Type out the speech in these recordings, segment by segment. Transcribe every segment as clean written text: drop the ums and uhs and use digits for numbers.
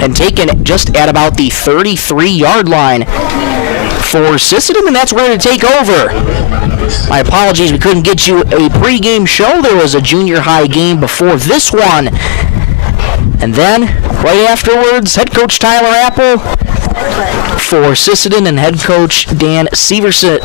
and taken just at about the 33-yard line for Sisseton, and that's ready to take over. My apologies, we couldn't get you a pregame show. There was a junior high game before this one. And then, right afterwards, head coach Tyler Apple for Sisseton and head coach David Severson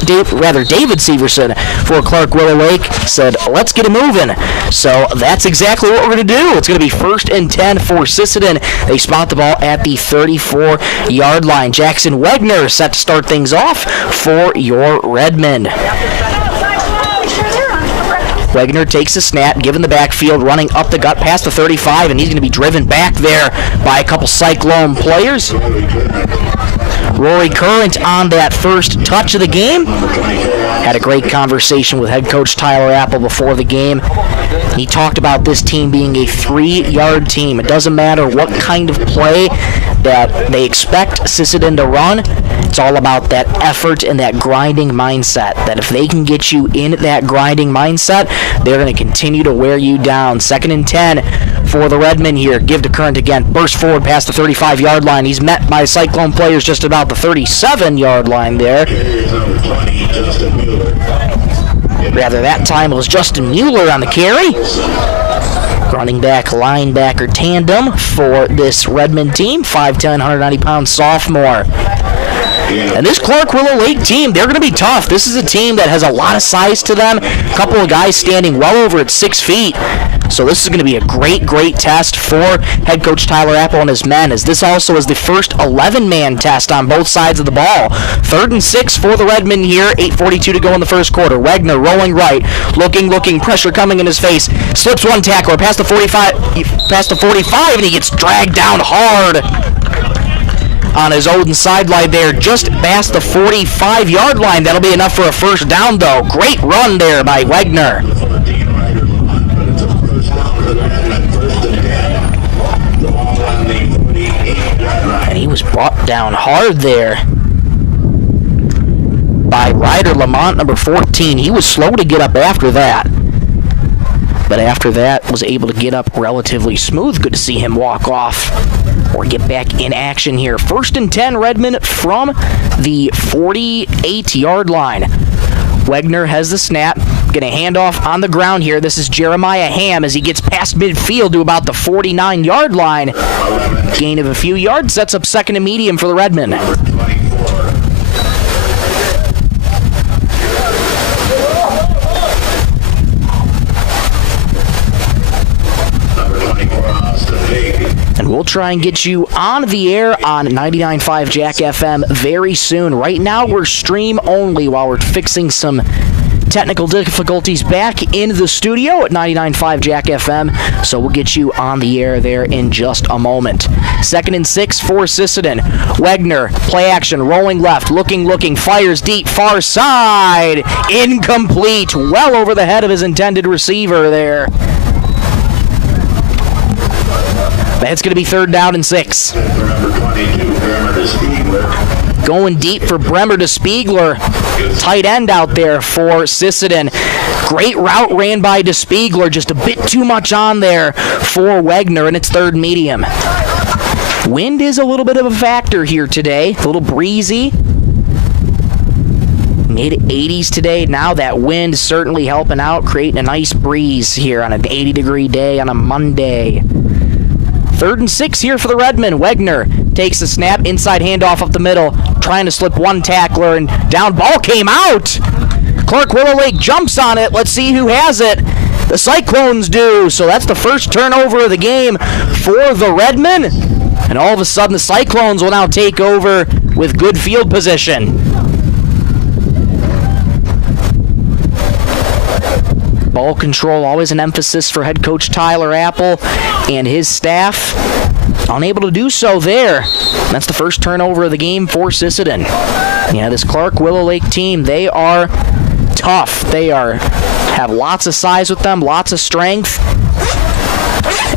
for Clark Willow Lake said, let's get it moving. So that's exactly what we're going to do. It's going to be 1st and 10 for Sisseton. They spot the ball at the 34-yard line. Jackson Wegner set to start things off for your Redmond. Wegner takes a snap, given the backfield, running up the gut past the 35, and he's going to be driven back there by a couple Cyclone players. Rory Current on that first touch of the game. Had a great conversation with head coach Tyler Apple before the game. He talked about this team being a 3-yard team. It doesn't matter what kind of play that they expect Sisseton to run. It's all about that effort and that grinding mindset, that if they can get you in that grinding mindset, they're going to continue to wear you down. 2nd and 10 for the Redmen here. Give to Current again. Burst forward past the 35-yard line. He's met by Cyclone players just about the 37-yard line there. Rather, that time it was Justin Mueller on the carry. Running back, linebacker tandem for this Redmond team. 5'10", 190-pound sophomore. And this Clark Willow Lake team, they're going to be tough. This is a team that has a lot of size to them. A couple of guys standing well over at 6 feet. So this is going to be a great, great test for head coach Tyler Apple and his men, as this also is the first 11-man test on both sides of the ball. 3rd and 6 for the Redmen here. 8:42 to go in the first quarter. Wegner rolling right, looking, pressure coming in his face. Slips one tackler past the 45, and he gets dragged down hard on his own sideline there, just past the 45-yard line. That'll be enough for a first down, though. Great run there by Wegner. And he was brought down hard there by Ryder Lamont, number 14. He was slow to get up after that, but after that was able to get up relatively smooth. Good to see him walk off or get back in action here. 1st and 10, Redmond from the 48-yard line. Wegner has the snap. Going to hand off on the ground here. This is Jeremiah Ham as he gets past midfield to about the 49-yard line. Gain of a few yards sets up 2nd and medium for the Redmen. And we'll try and get you on the air on 99.5 Jack FM very soon. Right now, we're stream only while we're fixing some technical difficulties back in the studio at 99.5 Jack FM. So we'll get you on the air there in just a moment. 2nd and 6 for Sisseton. Wegner, play action, rolling left, looking, fires deep, far side. Incomplete, well over the head of his intended receiver there. It's going to be 3rd down and 6. Going deep for Bremer to Spiegler. Tight end out there for Sisseton. Great route ran by DeSpiegler. Just a bit too much on there for Wegner, and it's 3rd medium. Wind is a little bit of a factor here today. A little breezy. Mid-80s today. Now that wind certainly helping out, creating a nice breeze here on an 80-degree day on a Monday. 3rd and 6 here for the Redmen. Wegner takes the snap, inside handoff up the middle, trying to slip one tackler, and down ball came out. Clark Willow Lake jumps on it. Let's see who has it. The Cyclones do. So that's the first turnover of the game for the Redmen. And all of a sudden, the Cyclones will now take over with good field position. Ball control, always an emphasis for head coach Tyler Apple and his staff. Unable to do so there. That's the first turnover of the game for Sisseton. Yeah, this Clark Willow Lake team, they are tough. They have lots of size with them, lots of strength.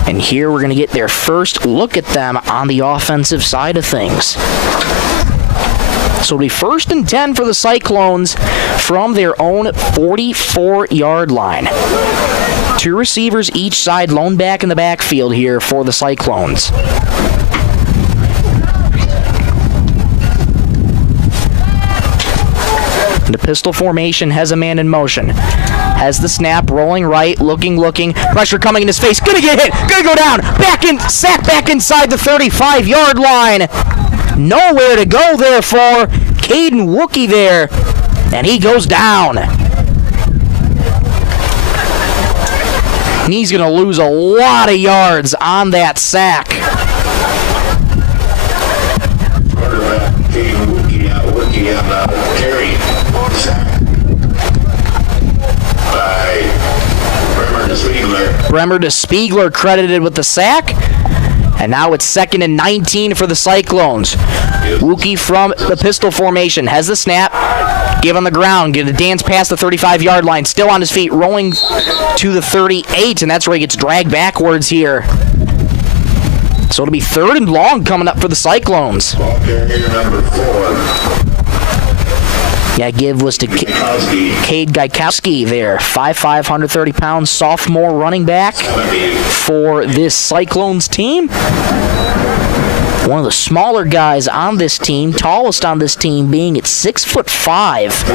And here we're going to get their first look at them on the offensive side of things. So it'll be 1st and 10 for the Cyclones from their own 44-yard line. 2 receivers each side, lone back in the backfield here for the Cyclones. pistol formation, has a man in motion. Has the snap, rolling right, looking. Pressure coming in his face. Gonna get hit. Gonna go down. Sack back inside the 35-yard line. Nowhere to go there for Caden Wookie there. And he goes down. And he's going to lose a lot of yards on that sack. Quarterback Caden Wookie on carry. Sack by Bremer to Spiegler credited with the sack. And now it's 2nd and 19 for the Cyclones. Wookie from the pistol formation has the snap. Give on the ground. Get a dance past the 35-yard line. Still on his feet. Rolling to the 38. And that's where he gets dragged backwards here. So it'll be 3rd and long coming up for the Cyclones. Ball carrier number 4. Yeah, give was to Cade Gaikowski there. 5'5", 130-pound sophomore running back for this Cyclones team. One of the smaller guys on this team, tallest on this team being at 6'5".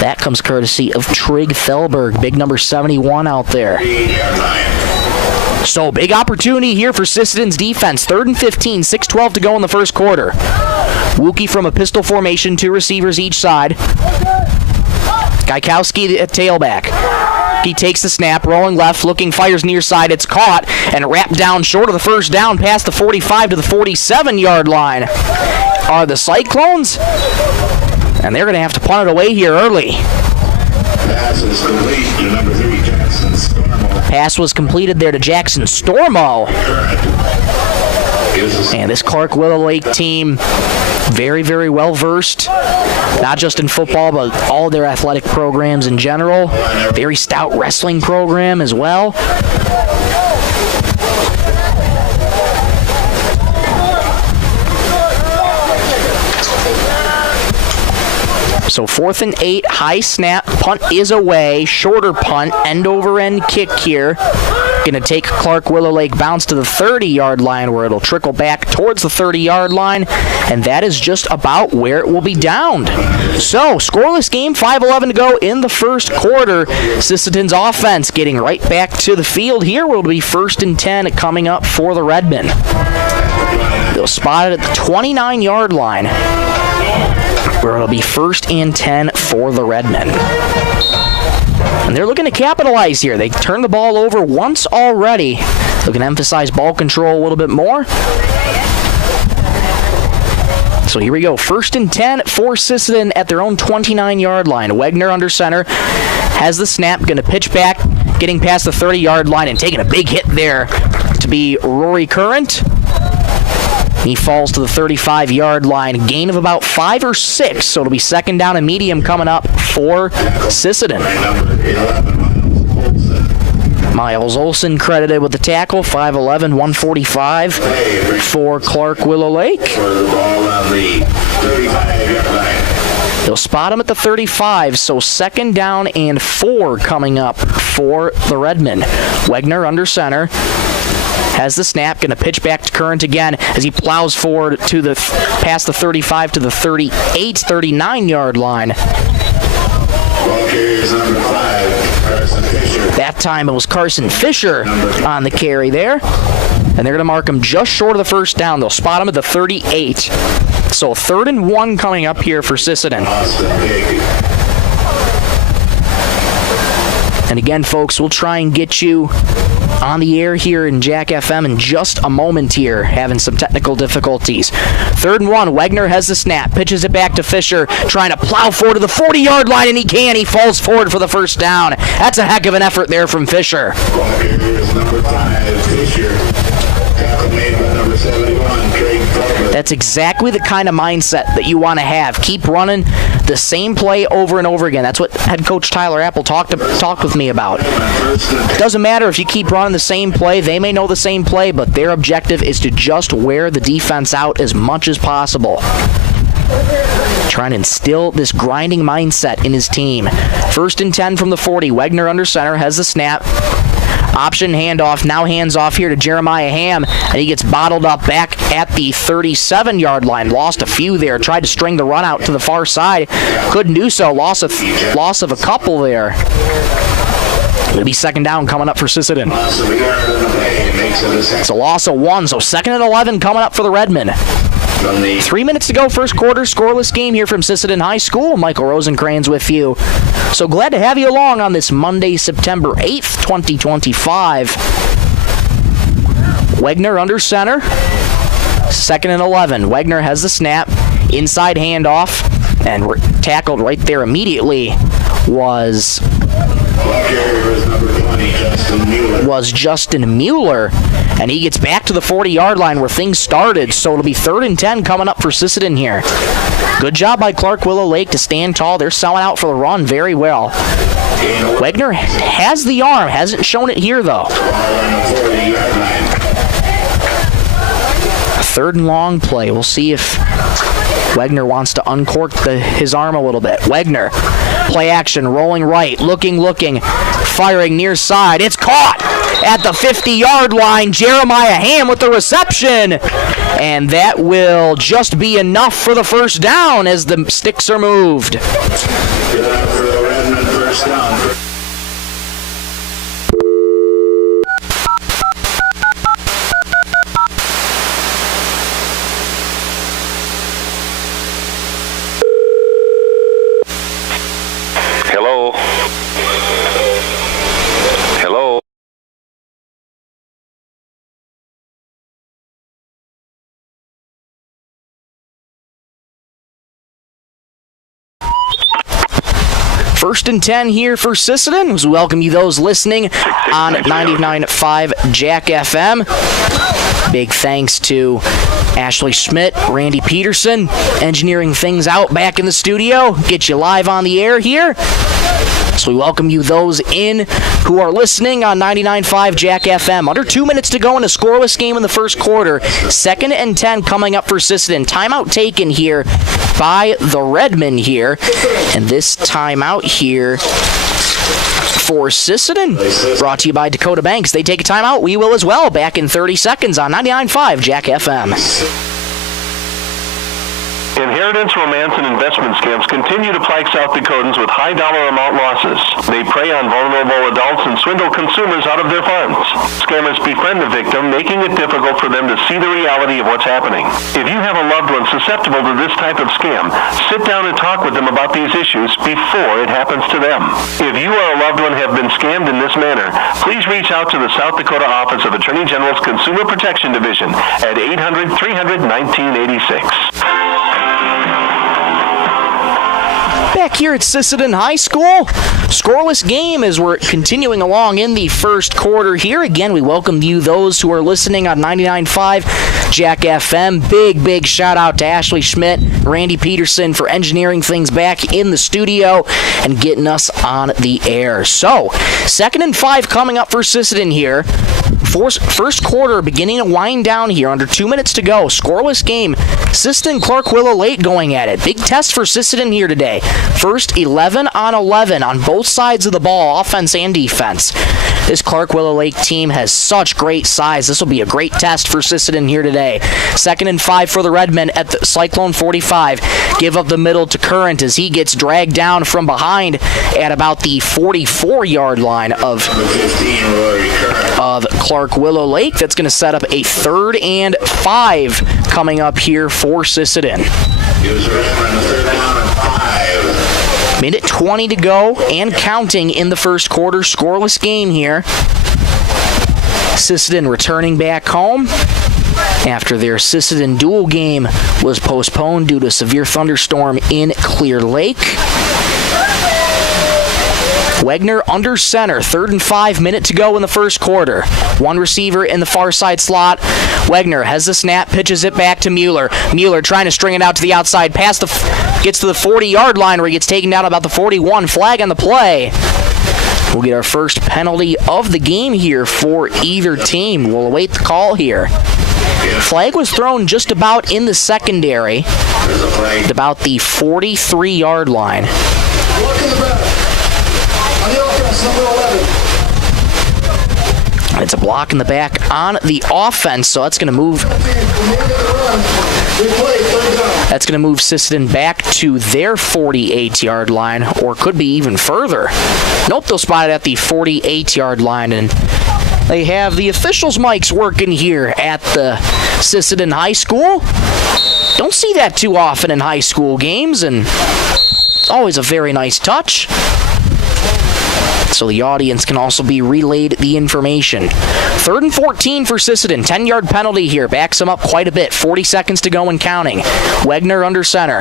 That comes courtesy of Trig Thelberg, big number 71 out there. So big opportunity here for Sisseton's defense. 3rd and 15, 6:12 to go in the first quarter. Wookie from a pistol formation, 2 receivers each side. Gaikowski at tailback. He takes the snap, rolling left, fires near side. It's caught and wrapped down short of the first down, past the 45 to the 47-yard line. Are the Cyclones? And they're going to have to punt it away here early. Pass is complete to number 3, Jackson Stormo. Pass was completed there to Jackson Stormo. And this Clark Willow Lake team, very, very well versed, not just in football, but all their athletic programs in general. Very stout wrestling program as well. So 4th and 8, high snap, punt is away, shorter punt, end-over-end kick here. Going to take Clark Willow Lake bounce to the 30-yard line where it'll trickle back towards the 30-yard line, and that is just about where it will be downed. So, scoreless game, 5:11 to go in the first quarter. Sisseton's offense getting right back to the field here. Will be 1st and 10 coming up for the Redmen. They'll spot it at the 29-yard line, where it'll be 1st and 10 for the Redmen. And they're looking to capitalize here. They turned the ball over once already. Looking to emphasize ball control a little bit more. So here we go. 1st and 10 for Sisseton at their own 29-yard line. Wegner under center. Has the snap. Going to pitch back. Getting past the 30-yard line and taking a big hit there to be Rory Current. He falls to the 35-yard line. Gain of about 5 or 6. So it'll be 2nd down and medium coming up for Sisseton. Miles Olson credited with the tackle. 5'11", 145 for Clark Willow Lake. They'll spot him at the 35, so 2nd down and 4 coming up for the Redmen. Wegner under center. Has the snap, going to pitch back to Current again as he plows forward to the past the 35 to the 38, 39-yard line. That time it was Carson Fisher on the carry there. And they're going to mark him just short of the first down. They'll spot him at the 38. So 3rd and 1 coming up here for Sisseton. And again, folks, we'll try and get you on the air here in Jack FM in just a moment here, having some technical difficulties. 3rd and 1, Wegner has the snap, pitches it back to Fisher, trying to plow forward to the 40-yard line, and he can. He falls forward for the first down. That's a heck of an effort there from Fisher. Number 5, Fisher. Made by number 71, Craig Thelberg. That's exactly the kind of mindset that you want to have. Keep running the same play over and over again. That's what head coach Tyler Apple talked with me about. It doesn't matter if you keep running the same play. They may know the same play, but their objective is to just wear the defense out as much as possible. Trying to instill this grinding mindset in his team. 1st and 10 from the 40. Wegner under center has the snap. Option handoff, now hands off here to Jeremiah Ham, and he gets bottled up back at the 37-yard line. Lost a few there, tried to string the run out to the far side, couldn't do so. Loss of a couple there. It'll be second down coming up for Sisseton. It's a loss of 1, so 2nd and 11 coming up for the Redmen. 3 minutes to go, first quarter, scoreless game here from Sisseton High School. Michael Rosencrans with you. So glad to have you along on this Monday, September 8th, 2025. Wegner under center. 2nd and 11. Wegner has the snap. Inside handoff. And tackled right there immediately was Justin Mueller. And he gets back to the 40-yard line where things started. So it'll be 3rd and 10 coming up for Sisseton here. Good job by Clark Willow Lake to stand tall. They're selling out for the run very well. Wegner has the arm. Hasn't shown it here, though. 3rd and long play. We'll see if Wegner wants to uncork his arm a little bit. Wegner, play action, rolling right, looking, firing near side. It's caught at the 50-yard line. Jeremiah Ham with the reception. And that will just be enough for the first down as the sticks are moved. Hello. First and 10 here for Sisseton. We welcome you those listening on 99.5 Jack FM. Big thanks to Ashley Schmidt, Randy Peterson, engineering things out back in the studio. Get you live on the air here. So we welcome you those in who are listening on 99.5 Jack FM. Under 2 minutes to go in a scoreless game in the first quarter. 2nd and 10 coming up for Sisseton. Timeout taken here by the Redmen here. And this timeout here for Sisseton, brought to you by Dakota Banks. They take a timeout. We will as well. Back in 30 seconds on 99.5 Jack FM. Inheritance, romance, and investment scams continue to plague South Dakotans with high dollar amount losses. They prey on vulnerable adults and swindle consumers out of their funds. Scammers befriend the victim, making it difficult for them to see the reality of what's happening. If you have a loved one susceptible to this type of scam, sit down and talk with them about these issues before it happens to them. If you or a loved one have been scammed in this manner, please reach out to the South Dakota Office of Attorney General's Consumer Protection Division at 800-300-1986. Back here at Sisseton High School, scoreless game as we're continuing along in the first quarter here. Again, we welcome you those who are listening on 99.5 Jack FM. Big shout out to Ashley Schmidt, Randy Peterson for engineering things back in the studio and getting us on the air. So, 2nd and 5 coming up for Sisseton here. First quarter beginning to wind down here. Under 2 minutes to go. Scoreless game. Sisseton Clark Willow Lake going at it. Big test for Sisseton here today. First 11 on 11 on both sides of the ball, offense and defense. This Clark Willow Lake team has such great size. This will be a great test for Sisseton here today. 2nd and 5 for the Redmen at the Cyclone 45. Give up the middle to Current as he gets dragged down from behind at about the 44-yard line of Clark Willow Lake. That's going to set up a 3rd and 5 coming up here for Sisseton. Minute 20 to go and counting in the first quarter. Scoreless game here. Sisseton returning back home after their Sisseton dual game was postponed due to a severe thunderstorm in Clear Lake. Wegner under center, 3rd and 5, minute to go in the first quarter. One receiver in the far side slot. Wegner has the snap, pitches it back to Mueller. Mueller trying to string it out to the outside, gets to the 40-yard line where he gets taken down about the 41. Flag on the play. We'll get our first penalty of the game here for either team. We'll await the call here. Flag was thrown just about in the secondary, at about the 43-yard line. It's a block in the back on the offense, so that's going to move. That's going to move Sisseton back to their 48-yard line, or could be even further. Nope, they'll spot it at the 48-yard line, and they have the officials' mics working here at the Sisseton High School. Don't see that too often in high school games, and it's always a very nice touch. So the audience can also be relayed the information. 3rd and 14 for Sisseton. 10-yard penalty here. Backs them up quite a bit. 40 seconds to go and counting. Wegner under center.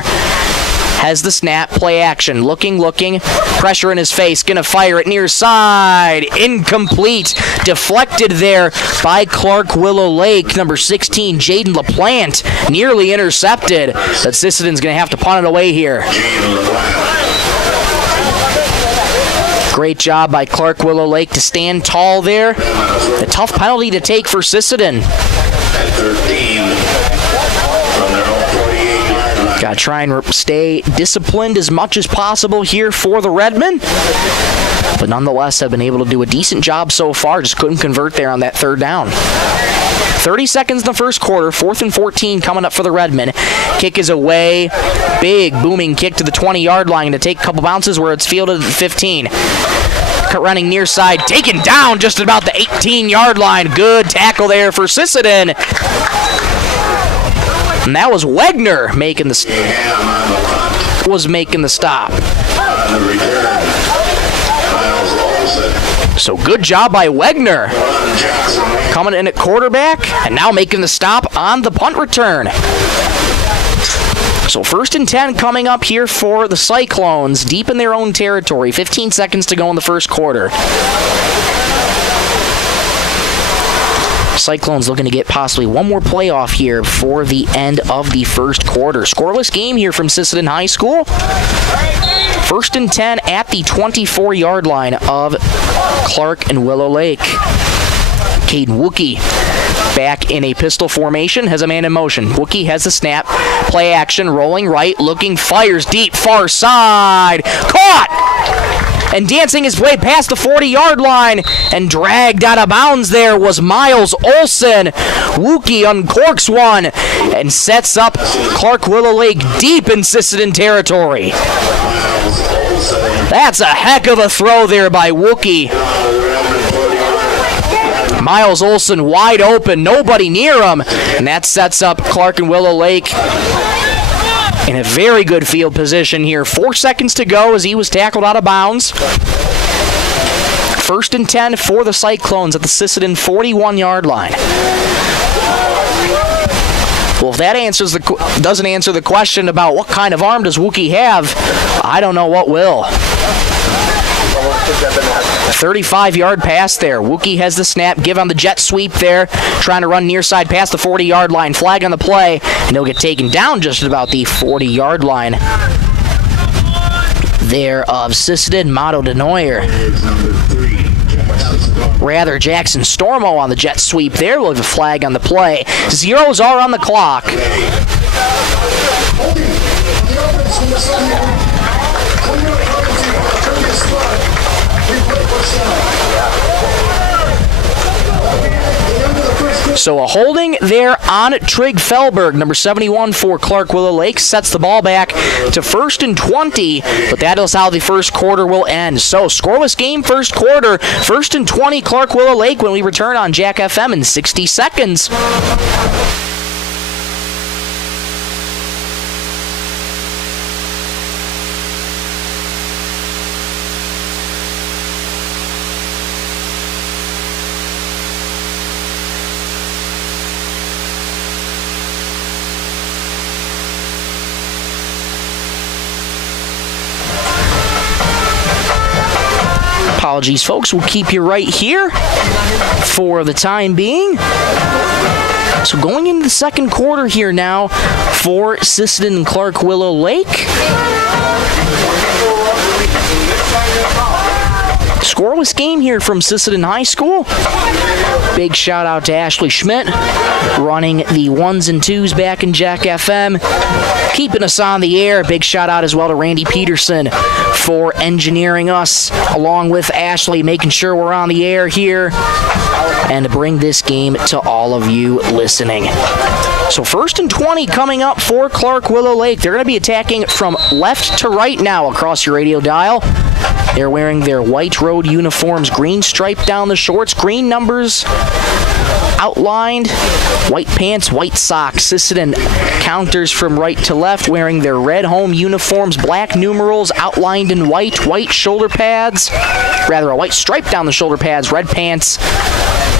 Has the snap. Play action. Looking. Pressure in his face. Gonna fire it near side. Incomplete. Deflected there by Clark Willow Lake. Number 16, Jaden LaPlante. Nearly intercepted. But Sisseton's gonna have to punt it away here. Great job by Clark Willow Lake to stand tall there. A tough penalty to take for Sisseton. At 13 from their own 48-yard line. Got to try and stay disciplined as much as possible here for the Redmen. But nonetheless have been able to do a decent job so far. Just couldn't convert there on that 3rd down. 30 seconds in the first quarter. 4th and 14 coming up for the Redmen. Kick is away. Big booming kick to the 20-yard line to take a couple bounces where it's fielded at the 15. Cut running near side. Taken down just about the 18-yard line. Good tackle there for Sisseton. And that was Wegner making the stop. On the return, Miles Olsen. So good job by Wegner. Coming in at quarterback and now making the stop on the punt return. So 1st and 10 coming up here for the Cyclones, deep in their own territory. 15 seconds to go in the first quarter. Cyclones looking to get possibly one more playoff here before the end of the first quarter. Scoreless game here from Sisseton High School. 1st and 10 at the 24-yard line of Clark and Willow Lake. Caden Wookie back in a pistol formation, has a man in motion. Wookie has the snap, play action, rolling right, looking, fires deep, far side, caught! And dancing his way past the 40-yard line and dragged out of bounds there was Miles Olsen. Wookie uncorks one and sets up Clark Willow Lake deep in Sisseton territory. That's a heck of a throw there by Wookie. Miles Olsen wide open, nobody near him, and that sets up Clark and Willow Lake in a very good field position here. 4 seconds to go as he was tackled out of bounds. 1st and 10 for the Cyclones at the Sisseton 41-yard line. Well, if that doesn't answer the question about what kind of arm does Wookie have, I don't know what will. 35-yard pass there. Wookie has the snap, give on the jet sweep there, trying to run near side past the 40-yard line. Flag on the play, and he'll get taken down just about the 40-yard line there of Sisseton. Mato Denoyer. Rather, Jackson Stormo on the jet sweep there. We'll have a flag on the play. Zeros are on the clock. So a holding there on Trig Felberg, number 71 for Clark Willow Lake, sets the ball back to 1st and 20, but that is how the first quarter will end. So scoreless game, first quarter, 1st and 20, Clark Willow Lake when we return on Jack FM in 60 seconds. Apologies, folks. We'll keep you right here for the time being. So going into the second quarter here now for Sisseton and Clark Willow Lake. Scoreless game here from Sisseton High School. Big shout out to Ashley Schmidt running the 1s and 2s back in Jack FM, keeping us on the air. Big shout out as well to Randy Peterson for engineering us, along with Ashley, making sure we're on the air here and to bring this game to all of you listening. So 1st and 20 coming up for Clark Willow Lake. They're going to be attacking from left to right now across your radio dial. They're wearing their white road uniforms, green stripe down the shorts, green numbers outlined, white pants, white socks. Sisseton counters from right to left, wearing their red home uniforms, black numerals outlined in white, white shoulder pads, rather a white stripe down the shoulder pads, red pants,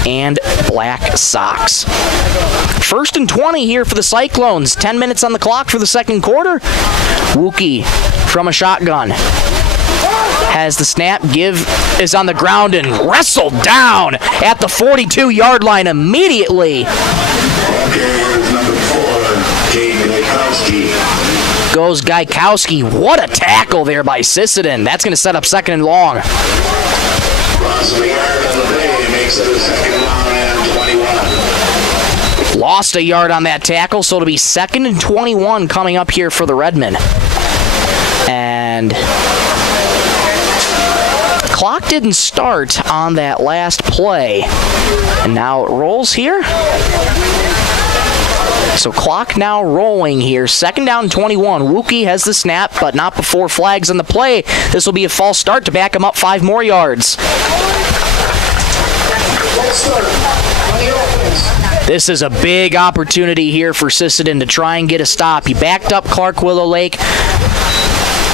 and black socks. 1st and 20 here for the Cyclones. 10 minutes on the clock for the second quarter. Wookie from a shotgun has the snap, is on the ground and wrestled down at the 42-yard line immediately. Goes Gaikowski. What a tackle there by Sisseton. That's going to set up 2nd and long. Lost a yard on that tackle, so it'll be 2nd and 21 coming up here for the Redmen. And clock didn't start on that last play, and now it rolls here. So clock now rolling here. 2nd down and 21. Wookie has the snap, but not before flags on the play. This will be a false start to back him up 5 more yards. This is a big opportunity here for Sisseton to try and get a stop. He backed up Clark Willow Lake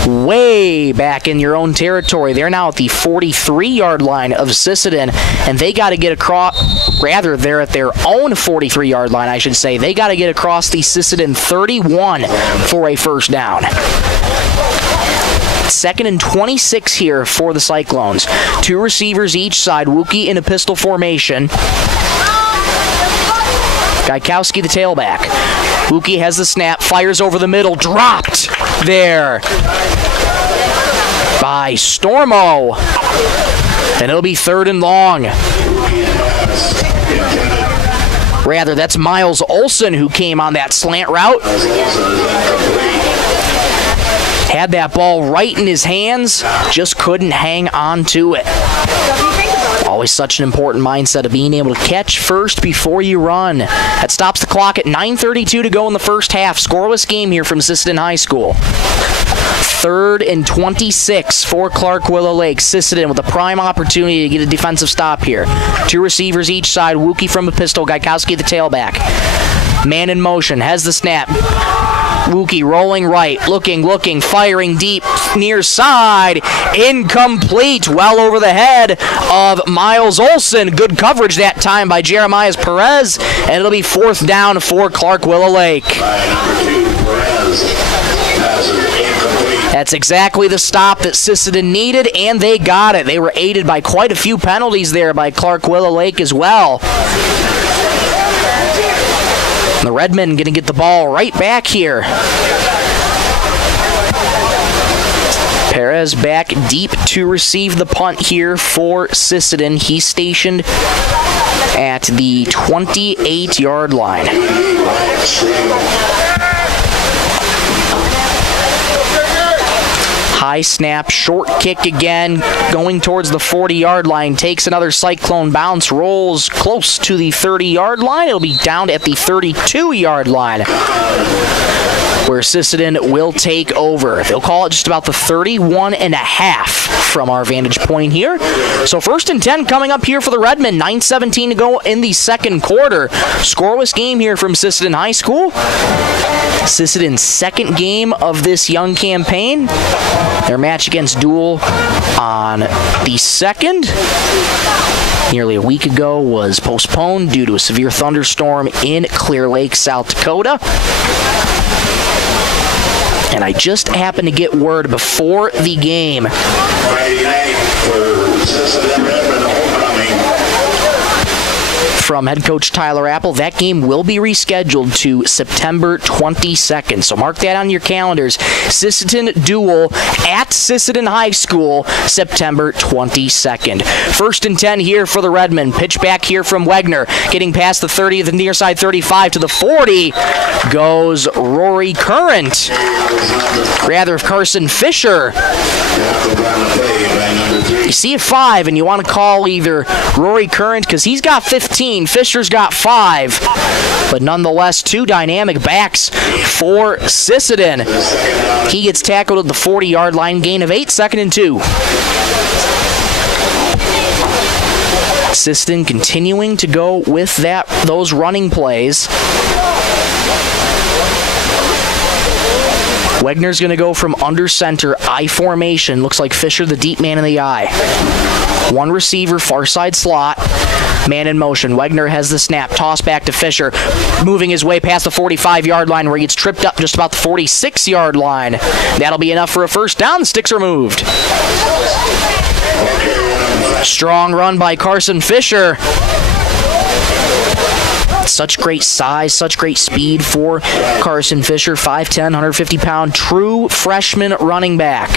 way back in your own territory. They're now at the 43-yard line of Sisseton, and they got to get across, rather, they're at their own 43-yard line, I should say. They got to get across the Sisseton 31 for a first down. 2nd and 26 here for the Cyclones. 2 receivers each side. Wookie in a pistol formation. Gaikowski, the tailback. Wookie has the snap, fires over the middle, dropped there by Stormo. And it'll be 3rd and long. Rather, that's Miles Olson who came on that slant route. Had that ball right in his hands, just couldn't hang on to it. Always such an important mindset of being able to catch first before you run. That stops the clock at 9:32 to go in the first half. Scoreless game here from Sisseton High School. 3rd and 26 for Clark Willow Lake. Sisseton with a prime opportunity to get a defensive stop here. 2 receivers each side. Wookie from a pistol. Gaikowski the tailback. Man in motion. Has the snap. Wookie rolling right, looking, firing deep, near side, incomplete, well over the head of Miles Olson. Good coverage that time by Jeremiah Perez, and it'll be 4th down for Clark Willow Lake. That's exactly the stop that Sisseton needed, and they got it. They were aided by quite a few penalties there by Clark Willow Lake as well. The Redmen going to get the ball right back here. Perez back deep to receive the punt here for Sisseton. He's stationed at the 28-yard line. High snap, short kick again, going towards the 40-yard line, takes another Cyclone bounce, rolls close to the 30-yard line. It'll be down at the 32-yard line, where Sisseton will take over. They'll call it just about the 31.5 from our vantage point here. So 1st and 10 coming up here for the Redmen. 9:17 to go in the second quarter. Scoreless game here from Sisseton High School. Sisseton's 2nd game of this young campaign. Their match against Dual on the 2nd, nearly a week ago, was postponed due to a severe thunderstorm in Clear Lake, South Dakota. And I just happened to get word before the game from head coach Tyler Apple, that game will be rescheduled to September 22nd. So mark that on your calendars. Sisseton Dual at Sisseton High School, September 22nd. 1st and 10 here for the Redmen. Pitch back here from Wegner. Getting past the 30, the near side 35 to the 40 goes Rory Current. Rather, Carson Fisher. You see a 5, and you want to call either Rory Current, because he's got 15, Fisher's got 5. But nonetheless, two dynamic backs for Sisseton. He gets tackled at the 40-yard line, gain of 8, 2nd and 2. Sisseton continuing to go with those running plays. Wegner's going to go from under center, I formation. Looks like Fisher, the deep man in the I. One receiver, far side slot. Man in motion. Wegner has the snap. Toss back to Fisher. Moving his way past the 45-yard line where he gets tripped up just about the 46-yard line. That'll be enough for a first down. The sticks are moved. Strong run by Carson Fisher. Such great size, such great speed for Carson Fisher. 5'10", 150-pound, true freshman running back.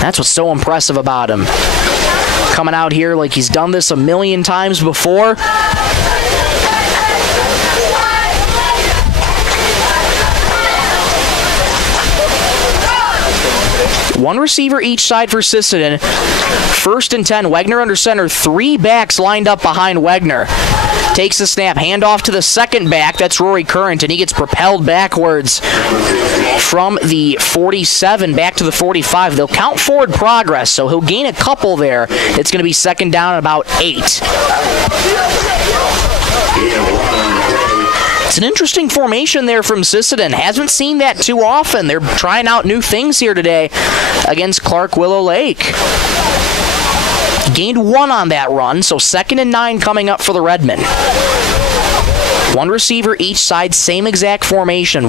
That's what's so impressive about him. Coming out here like he's done this a million times before. One receiver each side for Sisseton. 1st and 10. Wegner under center. 3 backs lined up behind Wegner. Takes the snap. Handoff to the second back. That's Rory Current, and he gets propelled backwards from the 47 back to the 45. They'll count forward progress, so he'll gain a couple there. It's going to be 2nd down at about 8. It's an interesting formation there from Sisseton. Hasn't seen that too often. They're trying out new things here today against Clark Willow Lake. Gained 1 on that run, so 2nd and 9 coming up for the Redmen. One receiver each side, same exact formation.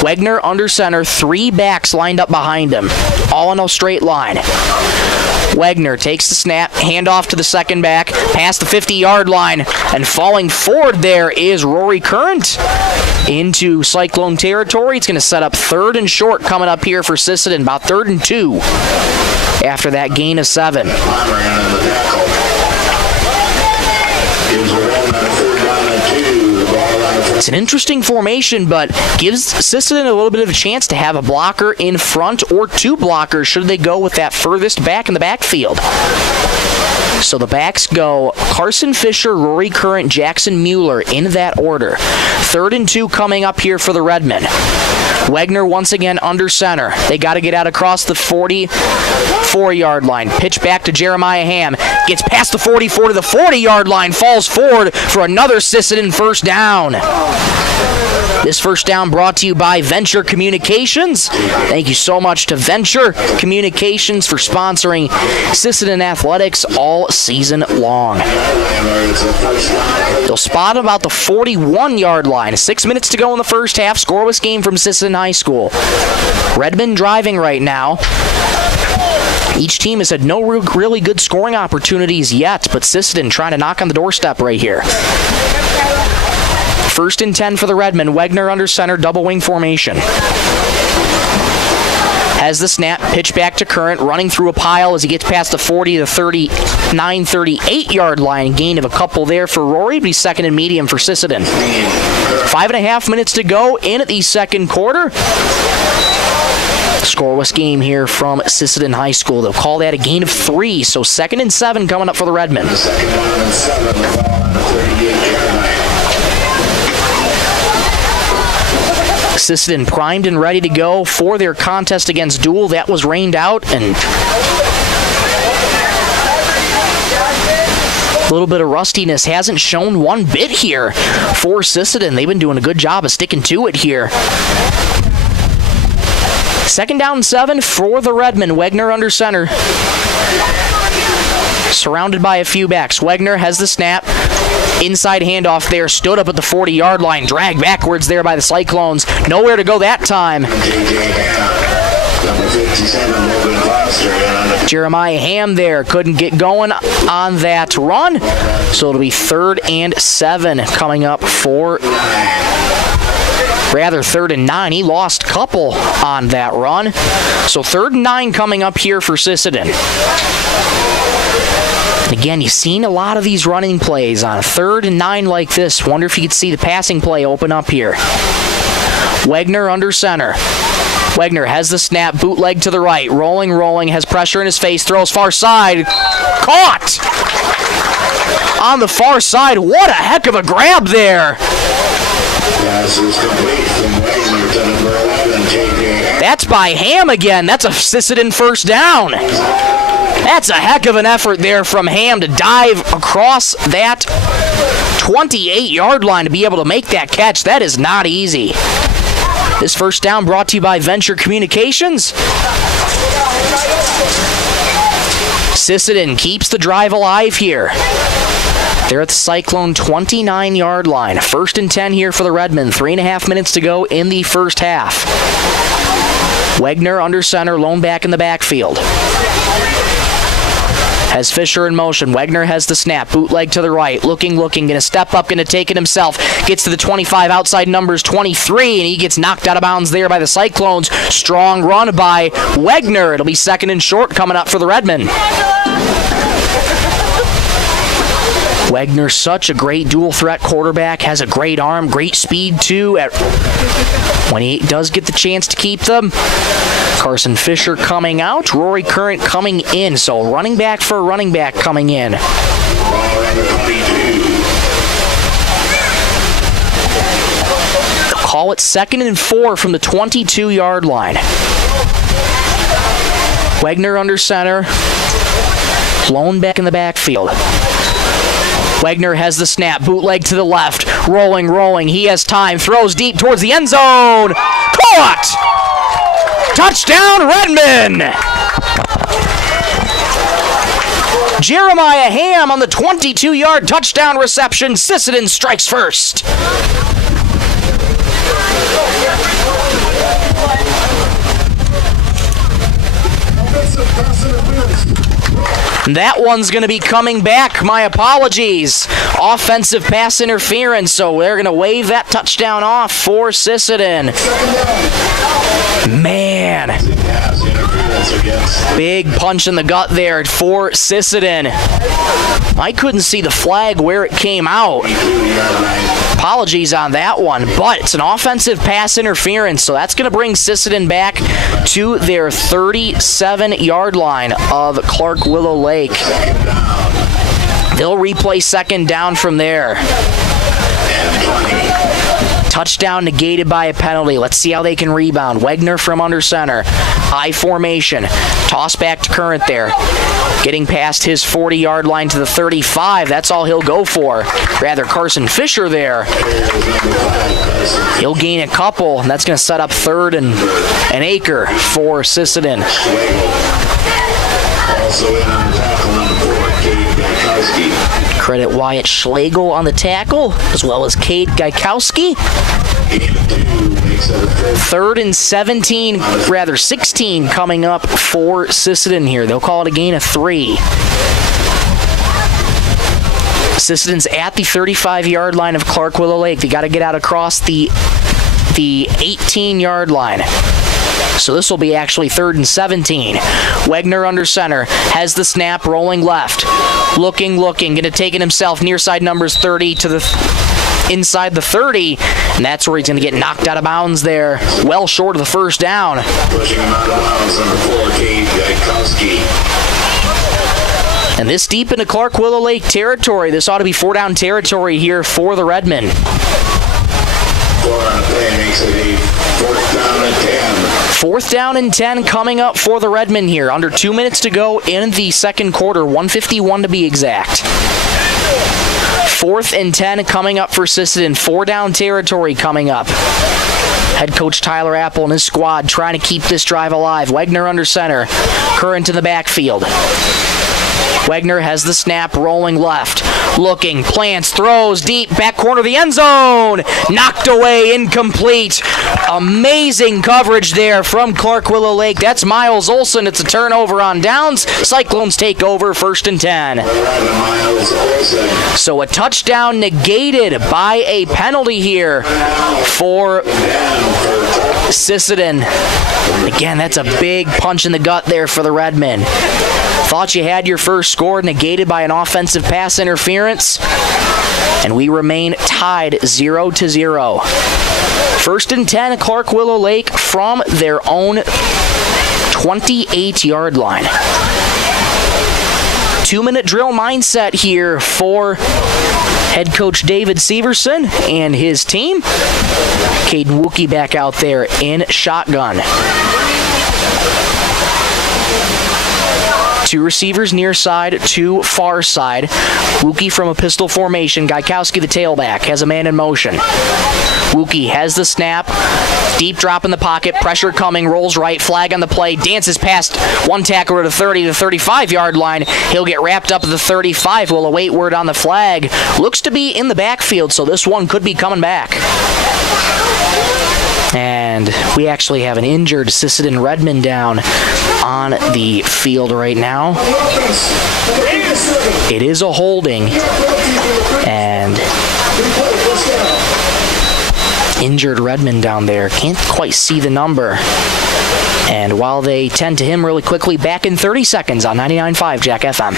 Wegner under center, 3 backs lined up behind him, all in a straight line. Wegner takes the snap, handoff to the second back, past the 50-yard line, and falling forward there is Rory Current into Cyclone territory. It's going to set up 3rd and short coming up here for Sisseton, about 3rd and 2 after that gain of 7. It's an interesting formation, but gives Sisseton a little bit of a chance to have a blocker in front or 2 blockers should they go with that furthest back in the backfield. So the backs go Carson Fisher, Rory Current, Jackson Mueller in that order. 3rd and 2 coming up here for the Redmen. Wegner once again under center. They got to get out across the 44-yard line. Pitch back to Jeremiah Ham. Gets past the 44 to the 40-yard line. Falls forward for another Sisseton first down. This first down brought to you by Venture Communications. Thank you so much to Venture Communications for sponsoring Sisseton Athletics all season long. They'll spot about the 41-yard line. 6 minutes to go in the first half. Scoreless game from Sisseton High School. Redmond driving right now. Each team has had no really good scoring opportunities yet, but Sisseton trying to knock on the doorstep right here. 1st and 10 for the Redmen. Wegner under center, double wing formation. Has the snap, pitch back to Current, running through a pile as he gets past the 40 to 39, 38-yard line. Gain of a couple there for Rory, but he's 2nd and medium for Sisseton. 5.5 minutes to go in the second quarter. Scoreless game here from Sisseton High School. They'll call that a gain of 3, so 2nd and 7 coming up for the Redmen. Sisseton primed and ready to go for their contest against Dual. That was rained out, and a little bit of rustiness hasn't shown one bit here for Sisseton. They've been doing a good job of sticking to it here. 2nd down 7 for the Redmen. Wegner under center. Surrounded by a few backs. Wegner has the snap. Inside handoff there. Stood up at the 40-yard line. Dragged backwards there by the Cyclones. Nowhere to go that time. Jeremiah Ham there. Couldn't get going on that run. So it'll be 3rd and 7 coming up for... Rather, 3rd and 9. He lost a couple on that run. So 3rd and 9 coming up here for Sisseton. Again, you've seen a lot of these running plays on 3rd and 9 like this. Wonder if you could see the passing play open up here. Wegner under center. Wegner has the snap, bootleg to the right, rolling, has pressure in his face, throws far side, caught! On the far side, what a heck of a grab there! Pass is complete from Wagner to number 11, J.J. That's by Ham again. That's a Sisseton first down. That's a heck of an effort there from Ham to dive across that 28-yard line to be able to make that catch. That is not easy. This first down brought to you by Venture Communications. Sisseton keeps the drive alive here. They're at the Cyclone 29-yard line. 1st and 10 here for the Redmen. 3.5 minutes to go in the first half. Wegner under center, lone back in the backfield. Has Fisher in motion. Wegner has the snap. Bootleg to the right. Looking. Going to step up. Going to take it himself. Gets to the 25. Outside numbers 23. And he gets knocked out of bounds there by the Cyclones. Strong run by Wegner. It'll be 2nd and short coming up for the Redmen. Wegner's such a great dual threat quarterback. Has a great arm. Great speed too. When he does get the chance to keep them. Carson Fisher coming out. Rory Current coming in. So running back for a running back coming in. They'll call it 2nd and 4 from the 22-yard line. Wegner under center. Lone back in the backfield. Wegner has the snap. Bootleg to the left. Rolling. He has time. Throws deep towards the end zone. Caught! Touchdown, Redmen! Jeremiah Ham on the 22-yard touchdown reception. Sisseton strikes first. That one's going to be coming back. My apologies. Offensive pass interference, so they're going to wave that touchdown off for Sisseton. Man. Big punch in the gut there for Sisseton. I couldn't see the flag where it came out. Apologies on that one, but it's an offensive pass interference, so that's going to bring Sisseton back to their 37-yard line of Clark Willow Lake. They'll replay 2nd down from there. Touchdown negated by a penalty. Let's see how they can rebound. Wegner from under center. High formation. Toss back to Current there. Getting past his 40-yard line to the 35. That's all he'll go for. Rather, Carson Fisher there. He'll gain a couple, and that's going to set up 3rd and an acre for Sisseton. Also in on the tackle, number 4, Cade Gaikowski. Credit Wyatt Schlegel on the tackle, as well as Cade Gaikowski. 3rd and 16 coming up for Sisseton here. They'll call it a gain of 3. Sisseton's at the 35-yard line of Clark Willow Lake. They got to get out across the 18-yard line. So this will be actually 3rd and 17. Wegner under center. Has the snap, rolling left. Looking. Going to take it himself. Near side numbers 30 to the inside the 30. And that's where he's going to get knocked out of bounds there. Well short of the first down. Pushing him out of bounds, number 4, Cade Gaikowski. And this deep into Clark Willow Lake territory. This ought to be 4-down territory here for the Redmen. 4 on the play makes it a 4th down and 10. 4th down and 10 coming up for the Redmen here. Under 2 minutes to go in the second quarter. 1:51 to be exact. 4th and 10 coming up for Sisseton. 4-down territory coming up. Head coach Tyler Apple and his squad trying to keep this drive alive. Wegner under center. Current in the backfield. Wegner has the snap, rolling left. Looking, plants, throws deep, back corner of the end zone. Knocked away, incomplete. Amazing coverage there from Clark Willow Lake. That's Miles Olson. It's a turnover on downs. Cyclones take over, 1st and 10. So a touchdown negated by a penalty here for Sisseton. Again, that's a big punch in the gut there for the Redmen. Thought you had your first score negated by an offensive pass interference. And we remain tied 0-0. 1st and 10, Clark Willow Lake from their own 28-yard line. 2-minute drill mindset here for head coach David Severson and his team. Caden Wookie back out there in shotgun. 2 receivers near side, 2 far side. Wookie from a pistol formation. Gaikowski, the tailback, has a man in motion. Wookie has the snap. Deep drop in the pocket. Pressure coming. Rolls right. Flag on the play. Dances past one tackler to the 30 to 35-yard line. He'll get wrapped up at the 35. We'll await word on the flag. Looks to be in the backfield, so this one could be coming back. And we actually have an injured Sisseton Redmond down on the field right now. It is a holding. And injured Redmond down there. Can't quite see the number. And while they tend to him really quickly, back in 30 seconds on 99.5 Jack FM.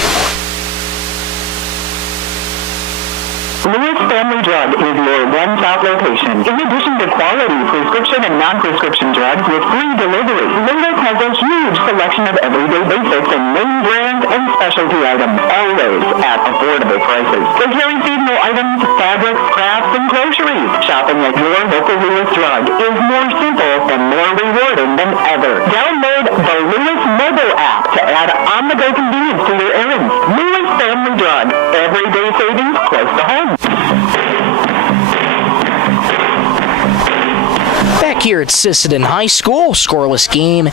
Lewis Family Drug is your one-stop location. In addition to quality prescription and non-prescription drugs with free delivery, Lewis has a huge selection of everyday basics and name brand and specialty items, always at affordable prices. They carry seasonal items, fabrics, crafts, and groceries. Shopping at your local Lewis Drug is more simple and more rewarding than ever. Download the Lewis mobile app to add on-the-go convenience to your errands. Lewis Family Drug, everyday savings close to home. Back here at Sisseton High School, scoreless game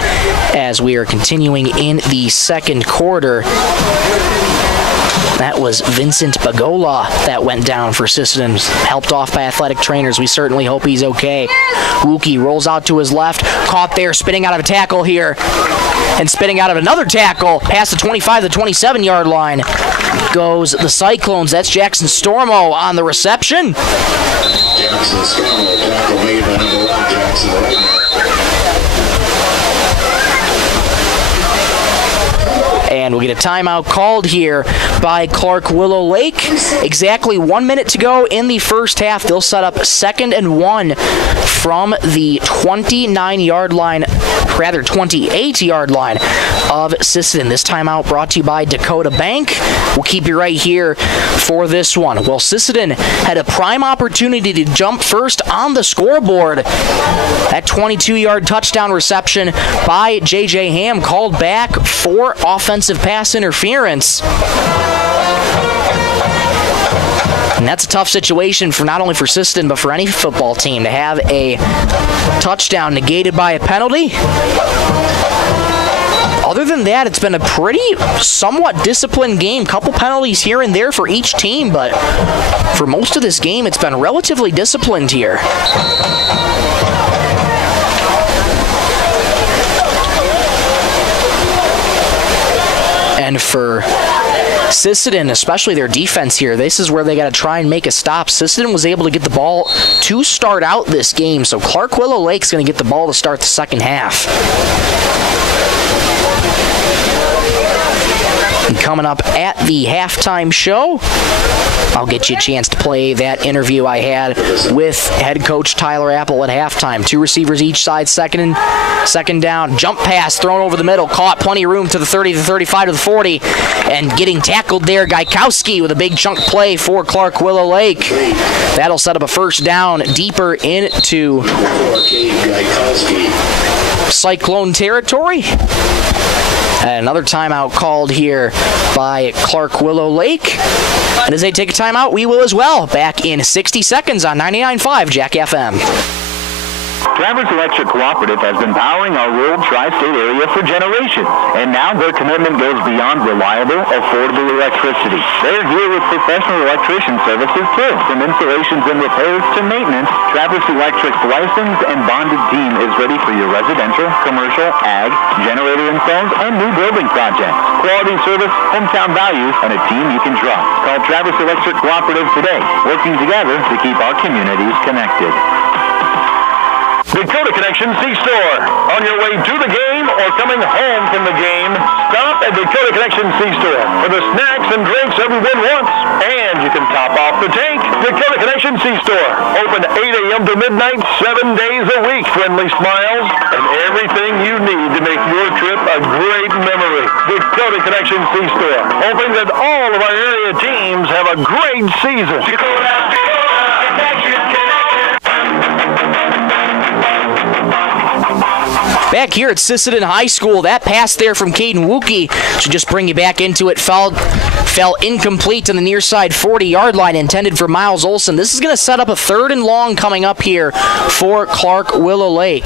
as we are continuing in the second quarter. That was Vincent Bagola that went down for Sisseton, helped off by athletic trainers. We certainly hope he's okay. Wookie rolls out to his left, caught there, spinning out of a tackle here, and spinning out of another tackle, past the 25 to the 27-yard line. Goes the Cyclones. That's Jackson Stormo on the reception. Jackson Stormo, tackle made by number 1, Jackson Redmond. And we'll get a timeout called here by Clark Willow Lake. Exactly 1 minute to go in the first half. They'll set up 2nd and 1 from the 29-yard line, rather 28-yard line of Sisseton. This timeout brought to you by Dakota Bank. We'll keep you right here for this one. Well, Sisseton had a prime opportunity to jump first on the scoreboard. That 22-yard touchdown reception by J.J. Ham called back for offensive pass interference. And that's a tough situation for not only for Sisseton, but for any football team to have a touchdown negated by a penalty. Other than that, it's been a pretty somewhat disciplined game. Couple penalties here and there for each team, but for most of this game, it's been relatively disciplined here. And for Sisseton, especially their defense here, this is where they got to try and make a stop. Sisseton was able to get the ball to start out this game, so Clark Willow Lake's going to get the ball to start the second half. And coming up at the halftime show, I'll get you a chance to play that interview I had with head coach Tyler Apple at halftime. 2 receivers each side, second down, jump pass thrown over the middle, caught, plenty of room to the 30, to the 35, to the 40, and getting tackled there, Gaikowski with a big chunk play for Clark Willow Lake. That'll set up a first down deeper into Cyclone territory. And another timeout called here by Clark Willow Lake. And as they take a timeout, we will as well. Back in 60 seconds on 99.5 Jack FM. Traverse Electric Cooperative has been powering our rural tri-state area for generations, and now their commitment goes beyond reliable, affordable electricity. They're here with professional electrician services too. From installations and repairs to maintenance, Traverse Electric's licensed and bonded team is ready for your residential, commercial, ag, generator installs, and new building projects. Quality service, hometown values, and a team you can trust. Call Traverse Electric Cooperative today, working together to keep our communities connected. Dakota Connection C-Store. On your way to the game or coming home from the game, stop at Dakota Connection C-Store for the snacks and drinks everyone wants. And you can top off the tank. Dakota Connection C-Store. Open 8 a.m. to midnight, 7 days a week. Friendly smiles and everything you need to make your trip a great memory. Dakota Connection C-Store. Hoping that all of our area teams have a great season. Dakota Connection. Back here at Sisseton High School, that pass there from Caden Wookie should just bring you back into it. Fell incomplete on the near side 40-yard line, intended for Miles Olson. This is going to set up a 3rd and long coming up here for Clark Willow Lake.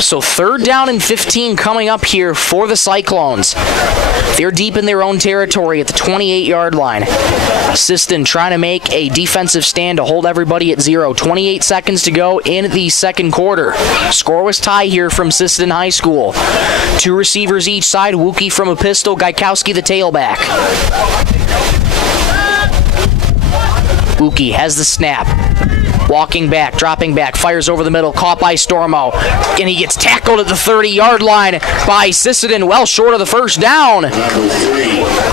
So 3rd down and 15 coming up here for the Cyclones. They're deep in their own territory at the 28-yard line. Sisseton trying to make a defensive stand to hold everybody at 0. 28 seconds to go in the second quarter. Scoreless tie here from Sisseton High School. 2 receivers each side. Wookie from a pistol. Gaikowski the tailback. Wookie has the snap. Walking back, dropping back, fires over the middle, caught by Stormo. And he gets tackled at the 30-yard line by Sisseton, well short of the first down.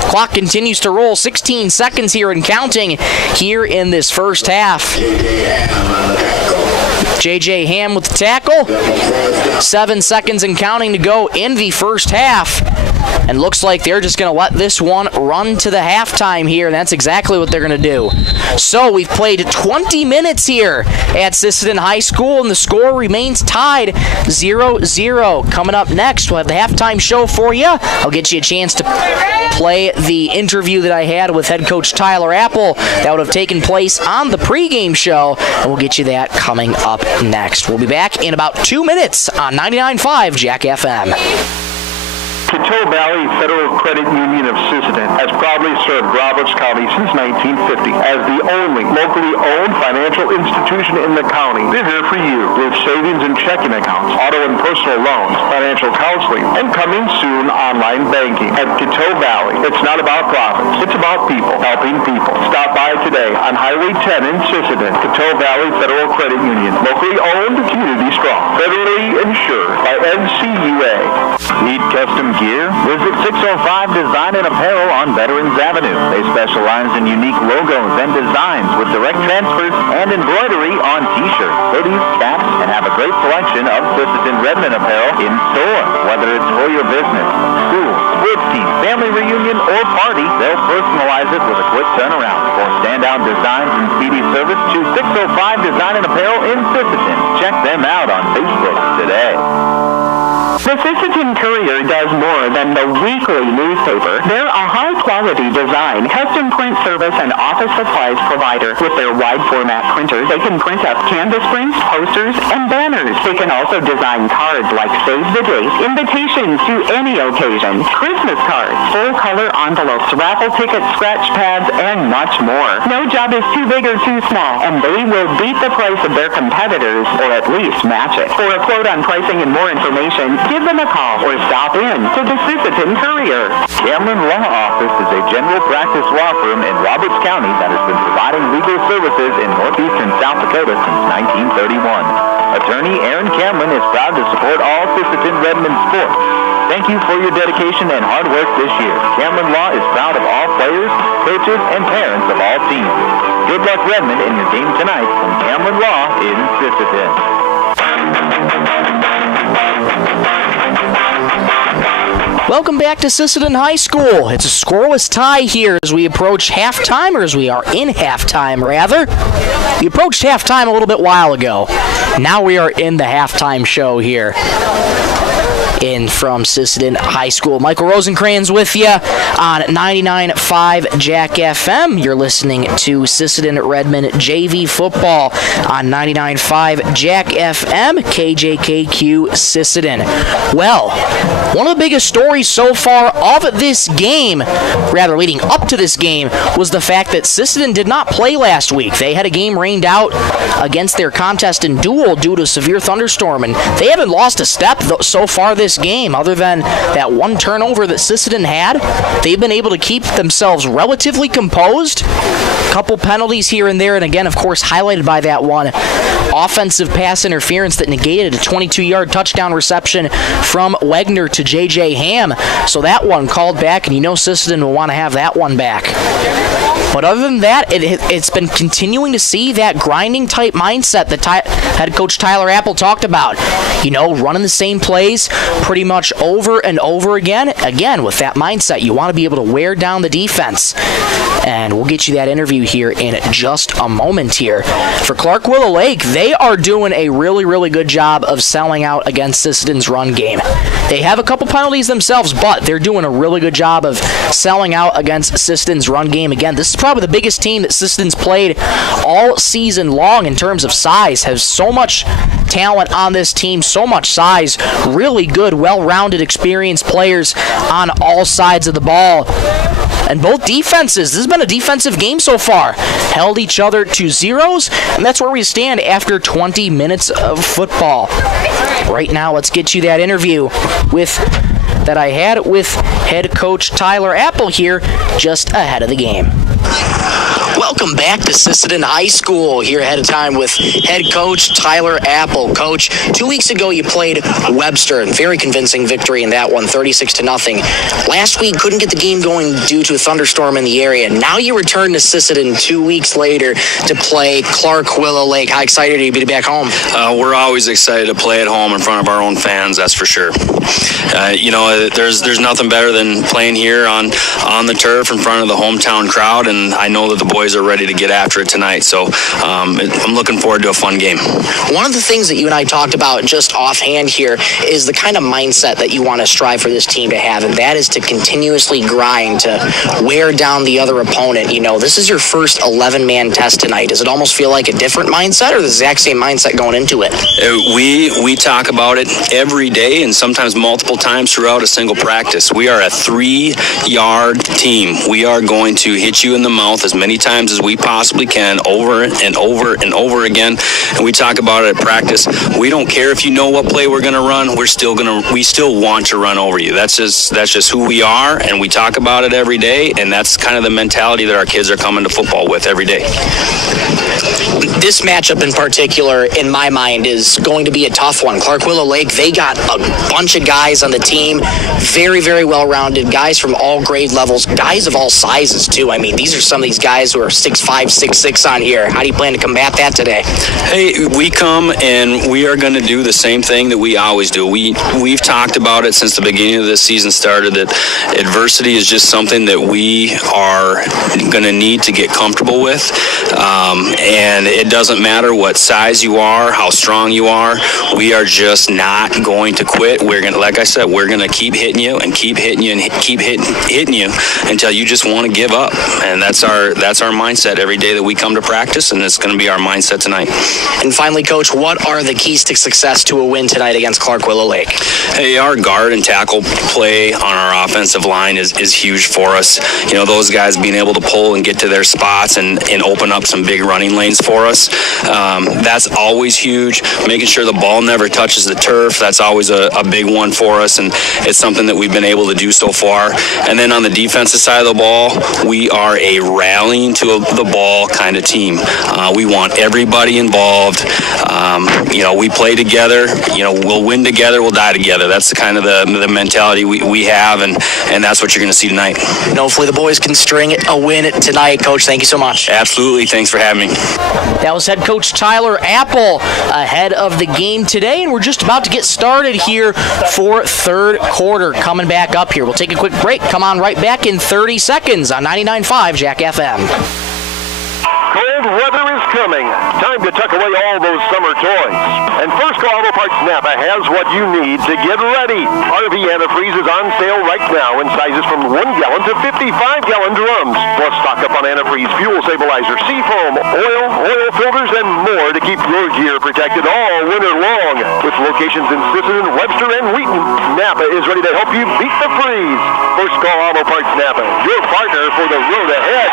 Clock continues to roll, 16 seconds here and counting here in this first half. J.J. Ham with the tackle. 7 seconds and counting to go in the first half. And looks like they're just going to let this one run to the halftime here, and that's exactly what they're going to do. So we've played 20 minutes here at Sisseton High School, and the score remains tied 0-0. Coming up next, we'll have the halftime show for you. I'll get you a chance to play the interview that I had with head coach Tyler Apple that would have taken place on the pregame show, and we'll get you that coming up next. We'll be back in about 2 minutes on 99.5 Jack FM. Coteau Valley Federal Credit Union of Sisseton has proudly served Roberts County since 1950 as the only locally owned financial institution in the county. We're here for you with savings and checking accounts, auto and personal loans, financial counseling, and coming soon online banking. At Coteau Valley, it's not about profits, it's about people helping people. Stop by today on Highway 10 in Sisseton. Coteau Valley Federal Credit Union, locally owned, community strong, federally insured by NCUA. Need custom gear? Visit 605 Design and Apparel on Veterans Avenue. They specialize in unique logos and designs with direct transfers and embroidery on t-shirts, hoodies, caps, and have a great selection of Sisseton Redmond apparel in store. Whether it's for your business, school, sports team, family reunion, or party, they'll personalize it with a quick turnaround. For standout designs and speedy service, choose 605 Design and Apparel in Sisseton. Check them out on Facebook today. The Sisseton Courier does more than the weekly newspaper. They're a high-quality design, custom print service, and office supplies provider. With their wide-format printers, they can print up canvas prints, posters, and banners. They can also design cards like Save the Date, invitations to any occasion, Christmas cards, full-color envelopes, raffle tickets, scratch pads, and much more. No job is too big or too small, and they will beat the price of their competitors, or at least match it. For a quote on pricing and more information, give them a call or stop in to the Sisseton Courier. Cameron Law Office is a general practice law firm in Roberts County that has been providing legal services in northeastern South Dakota since 1931. Attorney Aaron Cameron is proud to support all Sisseton Redmond sports. Thank you for your dedication and hard work this year. Cameron Law is proud of all players, coaches, and parents of all teams. Good luck, Redmond, in your game tonight from Cameron Law in Sisseton. Welcome back to Sisseton High School. It's a scoreless tie here as we approach halftime, or as we are in halftime, rather. We approached halftime a little bit while ago. Now we are in the halftime show here. In from Sisseton High School. Michael Rosencrans with you on 99.5 Jack FM. You're listening to Sisseton Redmond JV football on 99.5 Jack FM, KJKQ Sisseton. Well, one of the biggest stories so far of this game, rather leading up to this game, was the fact that Sisseton did not play last week. They had a game rained out against their contest in Dual due to a severe thunderstorm, and they haven't lost a step so far this this game. Other than that one turnover that Sisseton had, they've been able to keep themselves relatively composed. Couple penalties here and there, and again, of course, highlighted by that one offensive pass interference that negated a 22-yard touchdown reception from Wagner to J.J. Ham. So that one called back, and you know Sisseton will want to have that one back. But other than that, it's been continuing to see that grinding type mindset that head coach Tyler Apple talked about. You know, running the same plays pretty much over and over again. Again, with that mindset, you want to be able to wear down the defense. And we'll get you that interview here in just a moment here. For Clark Willow Lake, they are doing a really, really good job of selling out against Sisseton's run game. They have a couple penalties themselves, but they're doing a really good job of selling out against Sisseton's run game. Again, this is probably the biggest team that Sisseton's played all season long in terms of size. Has so much talent on this team, so much size, really good, well-rounded, experienced players on all sides of the ball. And both defenses, this has been a defensive game so far, held each other to zeros, and that's where we stand after 20 minutes of football. Right now, let's get you that interview that I had with head coach Tyler Apple here just ahead of the game. Welcome back to Sisseton High School here ahead of time with head coach Tyler Apple. Coach, 2 weeks ago you played Webster. Very convincing victory in that one, 36-0. Last week couldn't get the game going due to a thunderstorm in the area. Now you return to Sisseton 2 weeks later to play Clark Willow Lake. How excited are you to be back home? We're always excited to play at home in front of our own fans, that's for sure. There's nothing better than playing here on the turf in front of the hometown crowd, and I know that the boys are ready to get after it tonight, so I'm looking forward to a fun game. One of the things that you and I talked about just offhand here is the kind of mindset that you want to strive for this team to have, and that is to continuously grind, to wear down the other opponent. You know, this is your first 11-man test tonight. Does it almost feel like a different mindset, or the exact same mindset going into it? We talk about it every day and sometimes multiple times throughout a single practice. We are a 3-yard team. We are going to hit you in the mouth as many times as we possibly can, over and over and over again. And we talk about it at practice. We don't care if you know what play we're going to run. We still want to run over you. That's just who we are, and we talk about it every day, and that's kind of the mentality that our kids are coming to football with every day. This matchup in particular, in my mind, is going to be a tough one. Clark Willow Lake, they got a bunch of guys on the team, very, very well-rounded, guys from all grade levels, guys of all sizes, too. I mean, these are some of these guys who are 6'5", 6'6" on here. How do you plan to combat that today? Hey, we come and we are going to do the same thing that we always do. We've talked about it since the beginning of this season started, that adversity is just something that we are going to need to get comfortable with, and it doesn't matter what size you are, how strong you are. We are just not going to quit. We're going to, like I said, we're going to keep hitting you and keep hitting you and keep hitting you until you just want to give up. And that's our mindset every day that we come to practice, and it's going to be our mindset tonight. And finally, Coach, what are the keys to success to a win tonight against Clark Willow Lake? Hey, our guard and tackle play on our offensive line is huge for us. You know, those guys being able to pull and get to their spots and open up some big running lanes for us. That's always huge. Making sure the ball never touches the turf, that's always a big one for us, and it's something that we've been able to do so far. And then on the defensive side of the ball, we are a rallying to the ball kind of team. We want everybody involved. We play together. We'll win together, we'll die together. That's the kind of the mentality we have, and that's what you're going to see tonight. And hopefully the boys can string a win tonight. Coach, thank you so much. Absolutely. Thanks for having me. That was head coach Tyler Apple ahead of the game today, and we're just about to get started here for third quarter. Coming back up here. We'll take a quick break. Come on right back in 30 seconds on 99.5 Jack FM. Cold weather is coming. Time to tuck away all those summer toys. And First Call Auto Parts Napa has what you need to get ready. RV antifreeze is on sale right now in sizes from 1 gallon to 55-gallon drums. Plus stock up on antifreeze, fuel stabilizer, seafoam, oil filters, and more to keep your gear protected all winter long. With locations in Sisseton, Webster, and Wheaton, Napa is ready to help you beat the freeze. First Call Auto Parts Napa, your partner for the road ahead.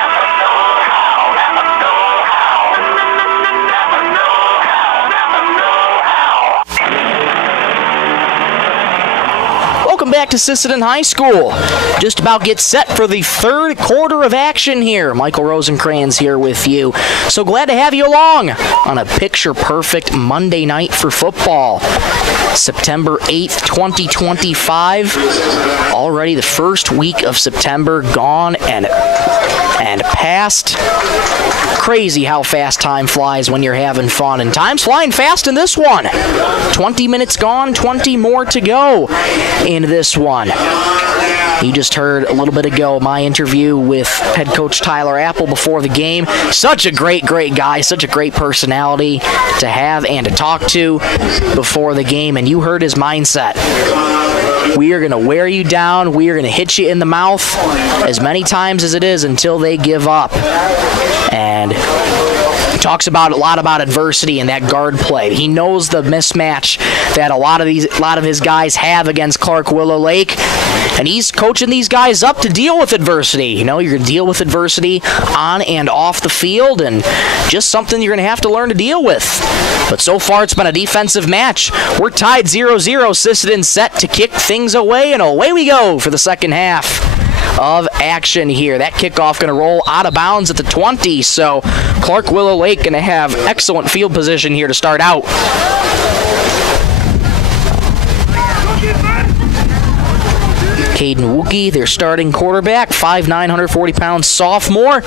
back to Sisseton High School. Just about get set for the third quarter of action here. Michael Rosencrans here with you. So glad to have you along on a picture-perfect Monday night for football. September 8th, 2025. Already the first week of September gone and past. Crazy how fast time flies when you're having fun, and time's flying fast in this one. 20 minutes gone, 20 more to go in this one. You just heard a little bit ago my interview with head coach Tyler Apple before the game. Such a great guy, such a great personality to have and to talk to before the game, and you heard his mindset. We are going to wear you down. We are going to hit you in the mouth as many times as it is until they give up. And talks about a lot about adversity and that guard play. He knows the mismatch that a lot of his guys have against Clark Willow Lake, and he's coaching these guys up to deal with adversity. You know, you're going to deal with adversity on and off the field, and just something you're going to have to learn to deal with. But so far, it's been a defensive match. We're tied 0-0. Sisseton set to kick things away, and away we go for the second half of action here. That kickoff going to roll out of bounds at the 20, so Clark Willow Lake going to have excellent field position here to start out. Caden Wookie, their starting quarterback, 5'9", 140-pound sophomore,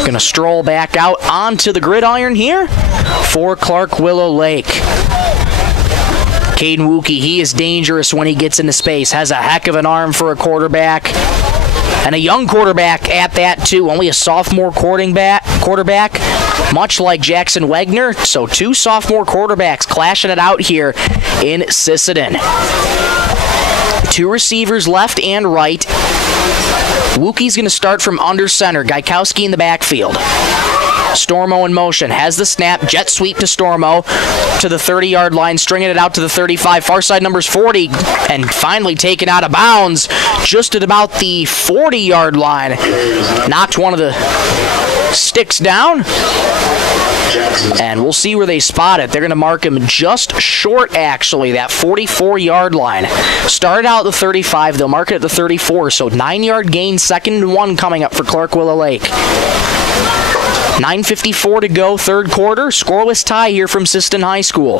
going to stroll back out onto the gridiron here for Clark Willow Lake. Caden Wookie, he is dangerous when he gets into space, has a heck of an arm for a quarterback, and a young quarterback at that too, only a sophomore quarterback, much like Jackson Wegner, so two sophomore quarterbacks clashing it out here in Sisseton. Two receivers left and right. Wookie's going to start from under center, Gaikowski in the backfield. Stormo in motion, has the snap, jet sweep to Stormo to the 30-yard line, stringing it out to the 35, far side numbers 40, and finally taken out of bounds just at about the 40-yard line. Knocked one of the sticks down, and we'll see where they spot it. They're going to mark him just short, actually, that 44-yard line. Started out at the 35, they'll mark it at the 34, so 9-yard gain, 2nd and 1 coming up for Clark Willow Lake. 9:54 to go, third quarter. Scoreless tie here from Sisseton High School.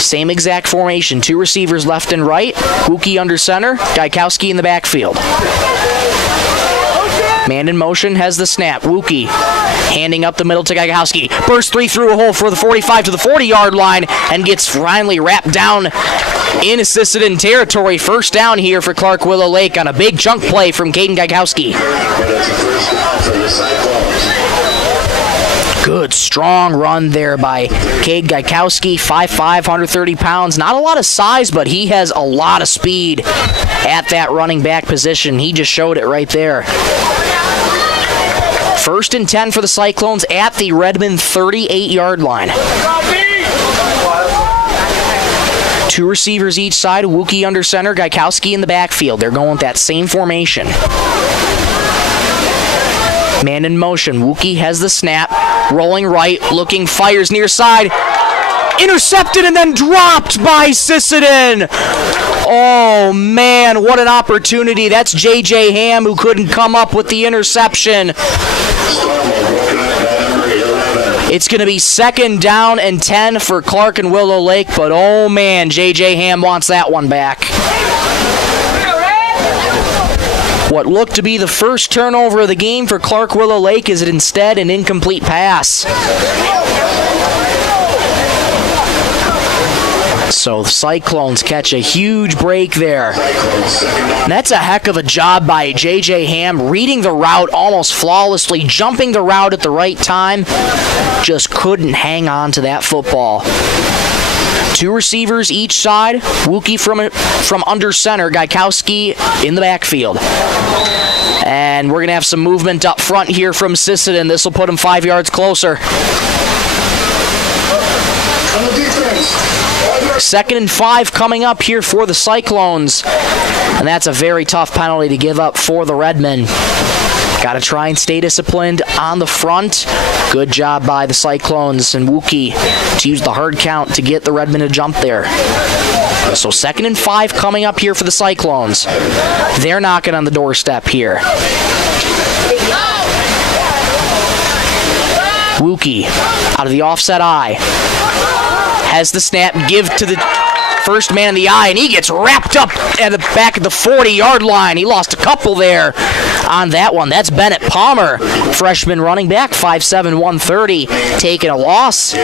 Same exact formation. Two receivers left and right. Wookie under center. Gaikowski in the backfield. Man in motion, has the snap. Wookie handing up the middle to Gaikowski. Burst 3 through a hole for the 45 to the 40-yard line and gets finally wrapped down in Sisseton territory. First down here for Clark Willow Lake on a big chunk play from Caden Gaikowski. Good, strong run there by Cade Gaikowski, 5'5", 130 pounds. Not a lot of size, but he has a lot of speed at that running back position. He just showed it right there. 1st and 10 for the Cyclones at the Redmond 38-yard line. Two receivers each side, Wookie under center, Gaikowski in the backfield. They're going with that same formation. Man in motion, Wookie has the snap, rolling right, looking, fires near side, intercepted and then dropped by Sisseton. Oh man, what an opportunity. That's J.J. Ham who couldn't come up with the interception. It's going to be 2nd down and 10 for Clark and Willow Lake, but oh man, J.J. Ham wants that one back. What looked to be the first turnover of the game for Clark Willow Lake is instead an incomplete pass. So the Cyclones catch a huge break there. And that's a heck of a job by J.J. Ham, reading the route almost flawlessly, jumping the route at the right time. Just couldn't hang on to that football. Two receivers each side. Wookie from under center. Gaikowski in the backfield. And we're going to have some movement up front here from Sisseton. This will put him 5 yards closer. 2nd and 5 coming up here for the Cyclones. And that's a very tough penalty to give up for the Redmen. Got to try and stay disciplined on the front. Good job by the Cyclones and Wookie to use the hard count to get the Redmen to jump there. So 2nd and 5 coming up here for the Cyclones. They're knocking on the doorstep here. Wookie out of the offset eye. Has the snap, give to the first man in the eye, and he gets wrapped up at the back of the 40-yard line. He lost a couple there on that one. That's Bennett Palmer, freshman running back, 5'7", 130, taking a loss.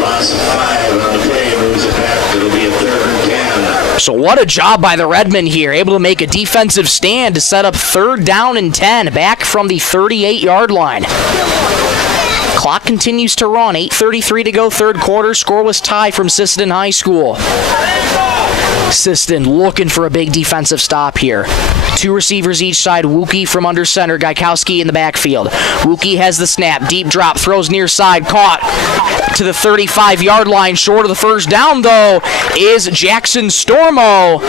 Loss of 5 on the play, moves it back. It'll be a 3rd and 10. So what a job by the Redmen here, able to make a defensive stand to set up 3rd down and 10, back from the 38-yard line. Clock continues to run, 8:33 to go, 3rd quarter, scoreless tie from Sisseton High School. Sisseton looking for a big defensive stop here. 2 receivers each side. Wookie from under center. Gaikowski in the backfield. Wookie has the snap. Deep drop. Throws near side. Caught to the 35-yard line. Short of the first down, though, is Jackson Stormo.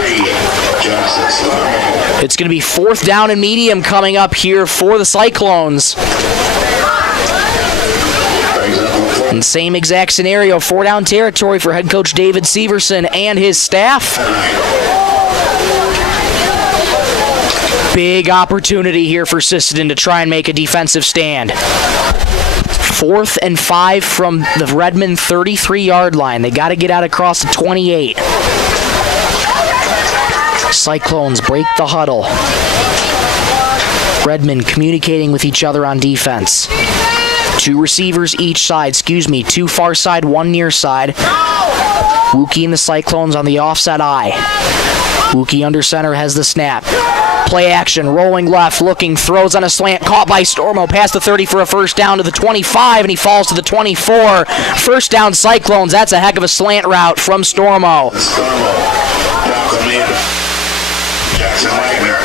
It's going to be 4th down and medium coming up here for the Cyclones. And same exact scenario, 4-down territory for head coach David Severson and his staff. Big opportunity here for Sisseton to try and make a defensive stand. 4th and 5 from the Redmond 33-yard line. They got to get out across the 28. Cyclones break the huddle. Redmond communicating with each other on defense. 2 receivers each side, 2 far side, 1 near side. Wookie and the Cyclones on the offset eye. Wookie under center has the snap. Play action, rolling left, looking, throws on a slant, caught by Stormo, past the 30 for a first down to the 25, and he falls to the 24. First down Cyclones, that's a heck of a slant route from Stormo. Jackson Wagner.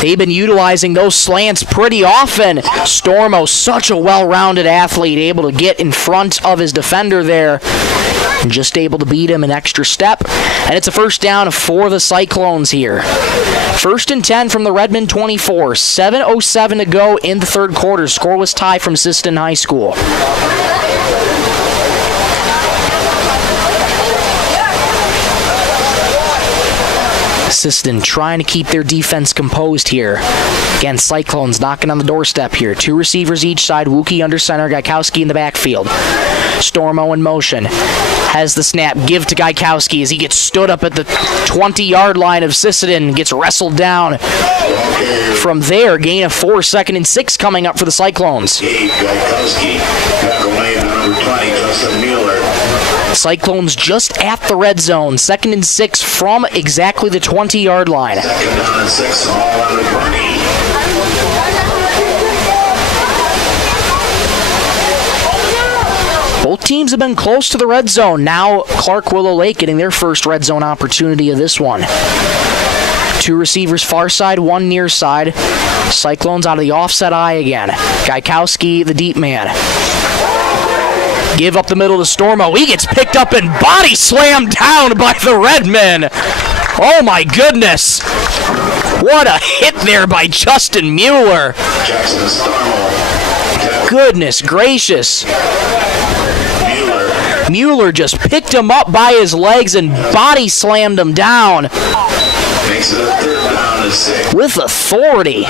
They've been utilizing those slants pretty often. Stormo, such a well-rounded athlete, able to get in front of his defender there and just able to beat him an extra step. And it's a first down for the Cyclones here. 1st and 10 from the Redmond 24. 7:07 to go in the 3rd quarter. Scoreless tie from Sisseton High School. Sisseton trying to keep their defense composed here. Again, Cyclones knocking on the doorstep here. 2 receivers each side. Wookie under center. Gaikowski in the backfield. Stormo in motion. Has the snap. Give to Gaikowski as he gets stood up at the 20-yard line of Sisseton. Gets wrestled down. From there, gain of 4, 2nd and 6 coming up for the Cyclones. Gaikowski. Tackle made on number 20, Justin Mueller. Cyclones just at the red zone. 2nd and 6 from exactly the 20-yard line. 2nd down and 6, all on the 20. Both teams have been close to the red zone. Now Clark Willow Lake getting their first red zone opportunity of this one. 2 receivers far side, 1 near side. Cyclones out of the offset eye again. Gaikowski, the deep man. Give up the middle to Stormo. He gets picked up and body slammed down by the Redmen. Oh my goodness. What a hit there by Justin Mueller. Jackson Stormo. Goodness gracious. Mueller just picked him up by his legs and body slammed him down. Makes it a 3rd down and 6. With authority.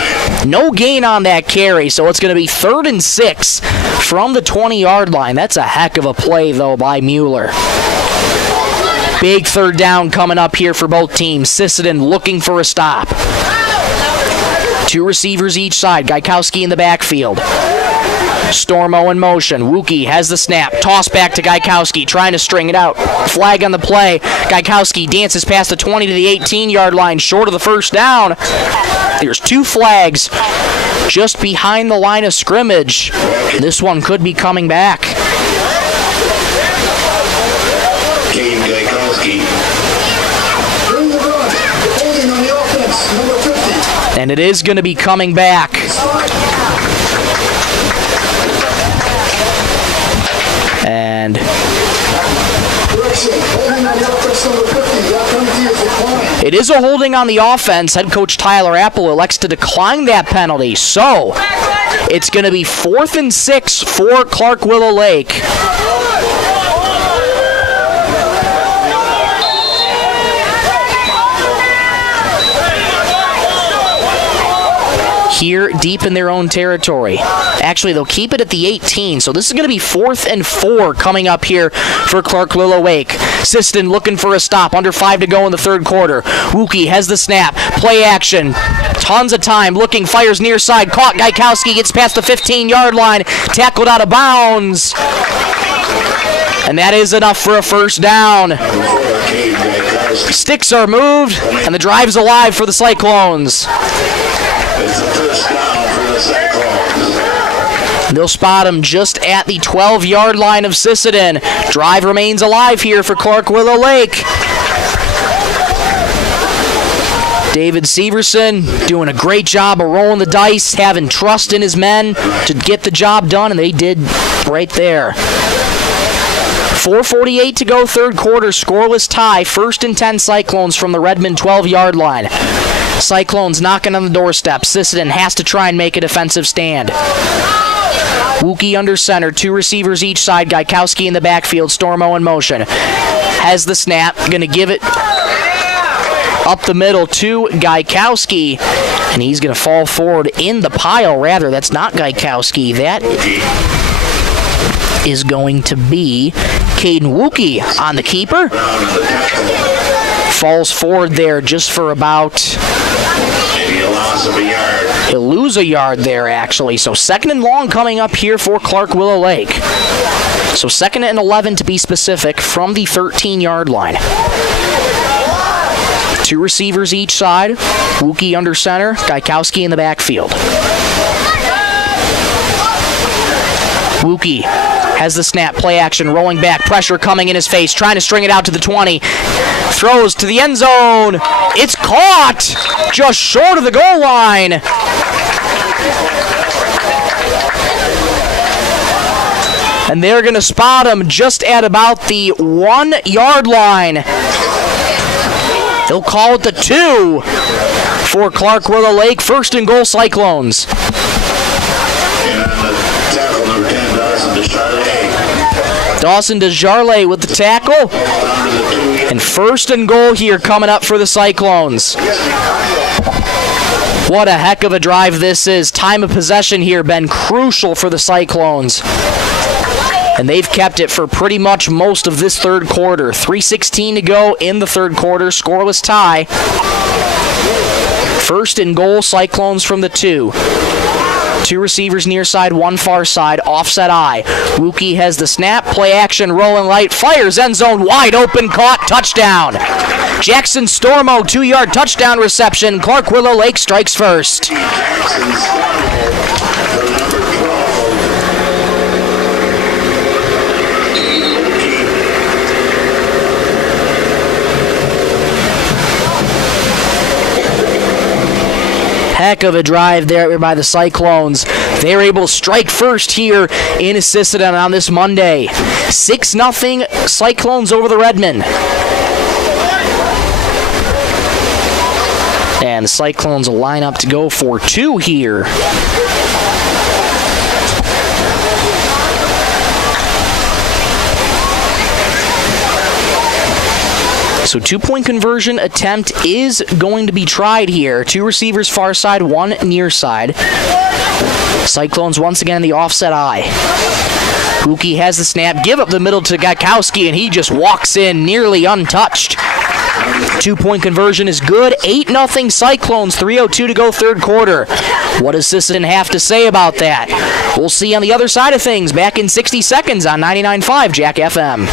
No gain on that carry, so it's going to be 3rd and 6 from the 20-yard line. That's a heck of a play, though, by Mueller. Big 3rd down coming up here for both teams. Sisseton looking for a stop. 2 receivers each side. Gaikowski in the backfield. Stormo in motion. Wookie has the snap. Toss back to Gaikowski, trying to string it out. Flag on the play. Gaikowski dances past the 20 to the 18-yard line, short of the first down. There's 2 flags just behind the line of scrimmage. This one could be coming back. Kane Gaikowski. And it is going to be coming back. And it is a holding on the offense. Head coach Tyler Apple elects to decline that penalty. So it's going to be 4th and 6 for Clark Willow Lake. here deep in their own territory. Actually, they'll keep it at the 18, so this is going to be 4th and 4 coming up here for Clark Willow Lake. Sisseton looking for a stop, under 5 to go in the third quarter. Wookie has the snap, play action, tons of time, looking, fires near side, caught, Gaikowski gets past the 15-yard line, tackled out of bounds. And that is enough for a first down. Sticks are moved, and the drive's alive for the Cyclones. It's a first down for the Cyclones. They'll spot him just at the 12-yard line of Sisseton. Drive remains alive here for Clark Willow Lake. David Severson doing a great job of rolling the dice, having trust in his men to get the job done, and they did right there. 4:48 to go, third quarter, scoreless tie. 1st and 10 Cyclones from the Redmond 12-yard line. Cyclones knocking on the doorstep. Sisseton has to try and make a defensive stand. Wookie under center, 2 receivers each side. Gaikowski in the backfield, Stormo in motion. Has the snap, going to give it up the middle to Gaikowski, and he's going to fall forward in the pile, rather. That's not Gaikowski. That is going to be Caden Wookie on the keeper. Falls forward there just for about... Maybe a loss of a yard. He'll lose a yard there, actually. So 2nd and long coming up here for Clark Willow Lake. So 2nd and 11 to be specific from the 13-yard line. 2 receivers each side. Wookie under center. Gaikowski in the backfield. Wookie has the snap, play action, rolling back, pressure coming in his face, trying to string it out to the 20. Throws to the end zone. It's caught just short of the goal line. And they're going to spot him just at about the 1-yard line. They'll call it the 2 for Clark Willow Lake. 1st and goal, Cyclones. And on the tackle, number 10, Dawson DeJarle with the tackle. And 1st and goal here coming up for the Cyclones. What a heck of a drive this is. Time of possession here been crucial for the Cyclones. And they've kept it for pretty much most of this third quarter. 3:16 to go in the third quarter. Scoreless tie. 1st and goal, Cyclones from the 2. 2 receivers near side, 1 far side, offset eye. Wookie has the snap, play action, rolling light, fires, end zone, wide open, caught, touchdown. Jackson Stormo, 2-yard touchdown reception. Clark Willow Lake strikes first. Heck of a drive there by the Cyclones. They're able to strike first here in Sisseton on this Monday. 6-0 Cyclones over the Redmond. And the Cyclones will line up to go for 2 here. So 2-point conversion attempt is going to be tried here. 2 receivers far side, 1 near side. Cyclones once again in the offset eye. Wookie has the snap, give up the middle to Gaikowski, and he just walks in nearly untouched. 2-point conversion is good. 8-0 Cyclones, 3:02 to go third quarter. What does Sisseton have to say about that? We'll see on the other side of things back in 60 seconds on 99.5 Jack FM.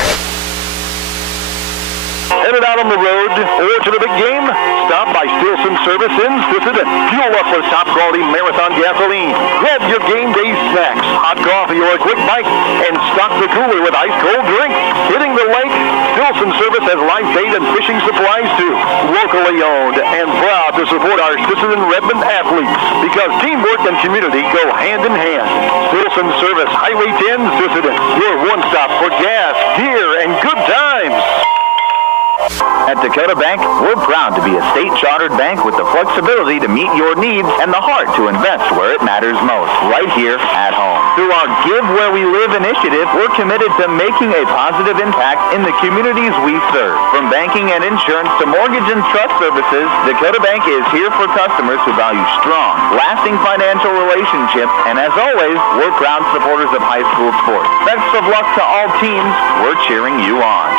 Headed out on the road or to the big game? Stop by Stilson Service in Sisseton. Fuel up with top quality Marathon gasoline. Grab your game day snacks, hot coffee or a quick bite, and stock the cooler with ice cold drinks. Hitting the lake, Stilson Service has live bait and fishing supplies too. Locally owned and proud to support our Sisseton Redmond athletes because teamwork and community go hand in hand. Stilson Service, Highway 10, Sisseton. Your one stop for gas, gear, and good times. At Dakota Bank, we're proud to be a state-chartered bank with the flexibility to meet your needs and the heart to invest where it matters most, right here at home. Through our Give Where We Live initiative, we're committed to making a positive impact in the communities we serve. From banking and insurance to mortgage and trust services, Dakota Bank is here for customers who value strong, lasting financial relationships, and as always, we're proud supporters of high school sports. Best of luck to all teams. We're cheering you on.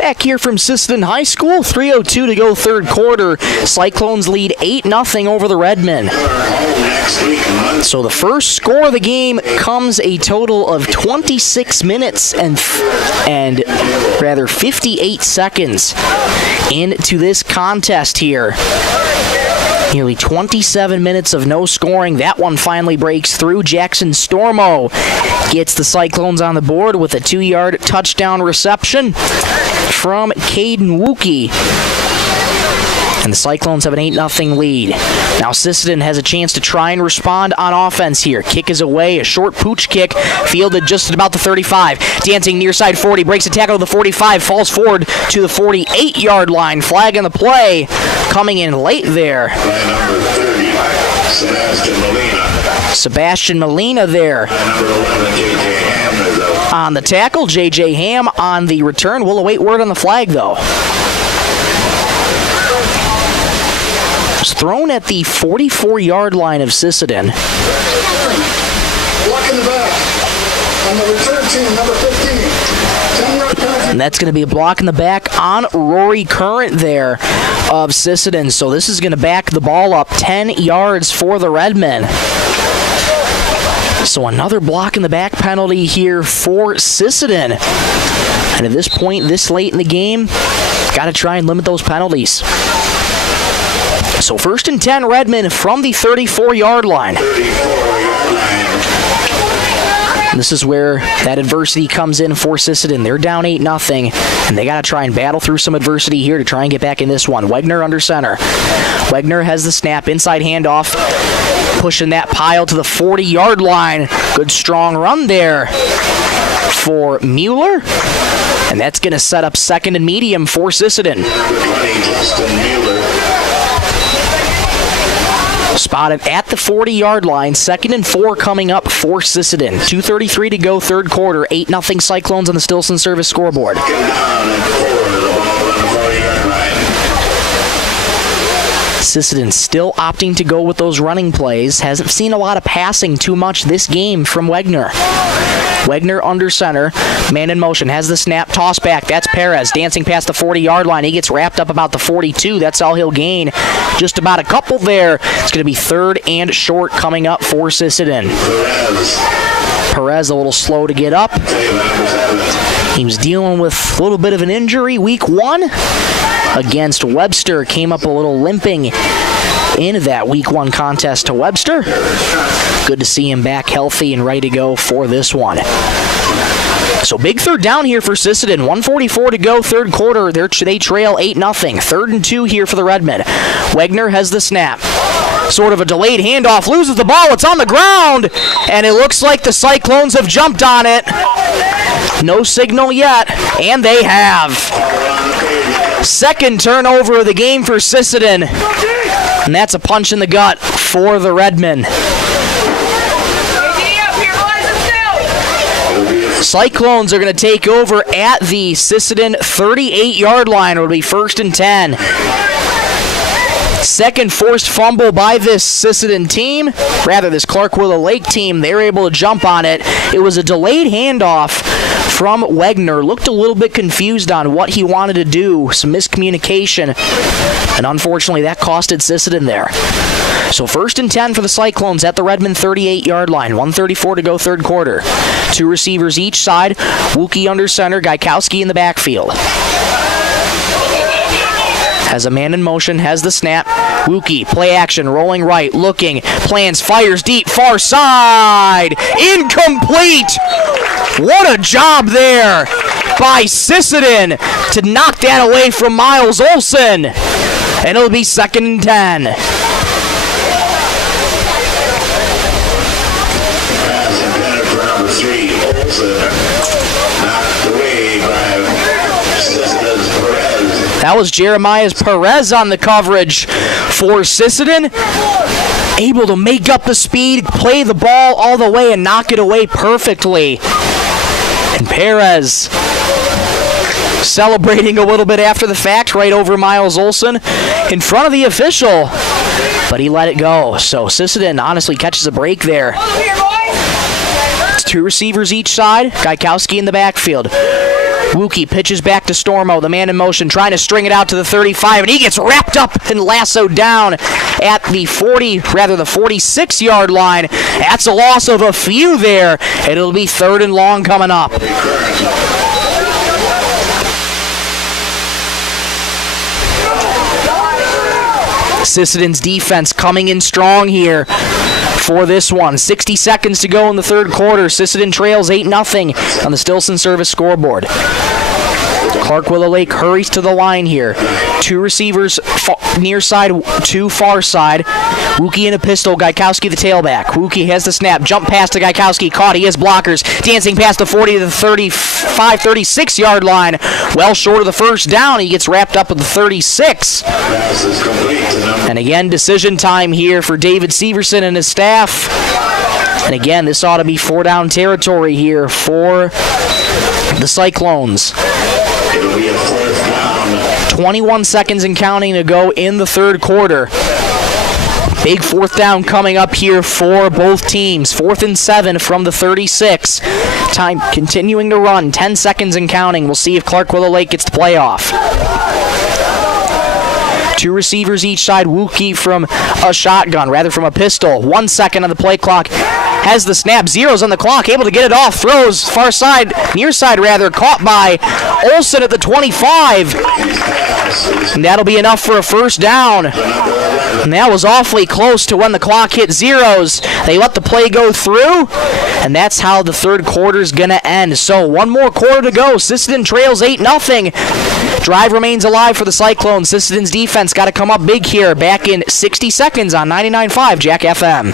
Back here from Sisseton High School, 3:02 to go third quarter. Cyclones lead 8-0 over the Redmen. So the first score of the game comes a total of 26 minutes and 58 seconds into this contest here. Nearly 27 minutes of no scoring. That one finally breaks through. Jackson Stormo gets the Cyclones on the board with a 2-yard touchdown reception from Caden Wookie. And the Cyclones have an 8-0 lead. Now Sisseton has a chance to try and respond on offense here. Kick is away, a short pooch kick, fielded just at about the 35. Dancing near side 40, breaks a tackle to the 45, falls forward to the 48-yard line. Flag in the play, coming in late there. By number 30, Sebastian Molina. Sebastian Molina there. By number 11, J.J. Ham is out. On the tackle, J.J. Ham on the return. We'll await word on the flag, though. It's thrown at the 44-yard line of Sisseton. Block in the back. On the return team, number 15. 10-yard penalty. And that's going to be a block in the back on Rory Current there of Sisseton. So this is going to back the ball up 10 yards for the Redmen. So another block in the back penalty here for Sisseton. And at this point, this late in the game, got to try and limit those penalties. So 1st and 10 Redmen from the 34-yard line. 34-yard line. This is where that adversity comes in for Sisseton. They're down 8-0, and they got to try and battle through some adversity here to try and get back in this one. Wegner under center. Wegner has the snap, inside handoff, pushing that pile to the 40-yard line. Good strong run there for Mueller, and that's going to set up 2nd and medium for Sisseton. Justin Mueller. Spotted at the 40-yard line. 2nd and 4 coming up for Sisseton. 2:33 to go third quarter. 8-0 Cyclones on the Stilson Service scoreboard. Down at 4, the ball on the 40-yard line. Sisseton still opting to go with those running plays. Hasn't seen a lot of passing too much this game from Wegner. Wegner under center, man in motion, has the snap, toss back. That's Perez dancing past the 40-yard line. He gets wrapped up about the 42. That's all he'll gain. Just about a couple there. It's going to be 3rd and short coming up for Sisseton. Perez a little slow to get up. He was dealing with a little bit of an injury week 1 against Webster. Came up a little limping in that week 1 contest to Webster. Good to see him back healthy and ready to go for this one. So big 3rd down here for Sisseton. 1:44 to go third quarter. They trail 8-0. 3rd and 2 here for the Redmen. Wegner has the snap. Sort of a delayed handoff. Loses the ball. It's on the ground. And it looks like the Cyclones have jumped on it. No signal yet. And they have. 2nd turnover of the game for Sisseton. And that's a punch in the gut for the Redmen. Cyclones are going to take over at the Sisseton 38-yard line. It'll be 1st and 10. 2nd forced fumble by this Sisseton team. Rather, this Clark Willow Lake team. They were able to jump on it. It was a delayed handoff from Wegner. Looked a little bit confused on what he wanted to do. Some miscommunication. And unfortunately, that costed Sisseton there. So 1st and 10 for the Cyclones at the Redmond 38-yard line. 1:34 to go third quarter. 2 receivers each side. Wookie under center. Gaikowski in the backfield. Has a man in motion, has the snap. Wookie, play action, rolling right, looking, plans, fires deep, far side. Incomplete! What a job there by Sisseton to knock that away from Miles Olson. And it'll be 2nd and 10. Pass intended for number 3, was knocked away by Sisseton's Perez. That was Jeremiah's Perez on the coverage for Sisseton. Able to make up the speed, play the ball all the way, and knock it away perfectly. And Perez celebrating a little bit after the fact right over Miles Olson in front of the official, but he let it go. So Sisseton honestly catches a break there. It's two receivers each side. Gaikowski in the backfield. Wookie pitches back to Stormo, the man in motion, trying to string it out to the 35, and he gets wrapped up and lassoed down at the 46-yard line. That's a loss of a few there. It'll be 3rd and long coming up. Sisseton's defense coming in strong here for this one. 60 seconds to go in the 3rd quarter. Sisseton trails 8-0 on the Stilson Service scoreboard. Clark Willow Lake hurries to the line here. Two receivers near side, two far side. Wookie in a pistol, Gaikowski the tailback. Wookie has the snap, jump pass to Gaikowski, caught, he has blockers, dancing past the 40 to the 35, 36-yard line. Well short of the first down, he gets wrapped up at the 36. And again, decision time here for David Severson and his staff. And again, this ought to be 4-down territory here for the Cyclones. 21 seconds and counting to go in the 3rd quarter. Big 4th down coming up here for both teams. 4th and 7 from the 36. Time continuing to run. 10 seconds and counting. We'll see if Clark Willow Lake gets the playoff. Two receivers each side. Wookie from a shotgun, rather from a pistol. 1 second on the play clock. Has the snap, zeros on the clock, able to get it off, throws far side, near side rather, caught by Olson at the 25. And that'll be enough for a 1st down. And that was awfully close to when the clock hit zeros. They let the play go through, and that's how the 3rd quarter is going to end. So 1 more quarter to go. Sisseton trails 8-0. Drive remains alive for the Cyclones. Sisseton's defense got to come up big here. Back in 60 seconds on 99.5 Jack FM.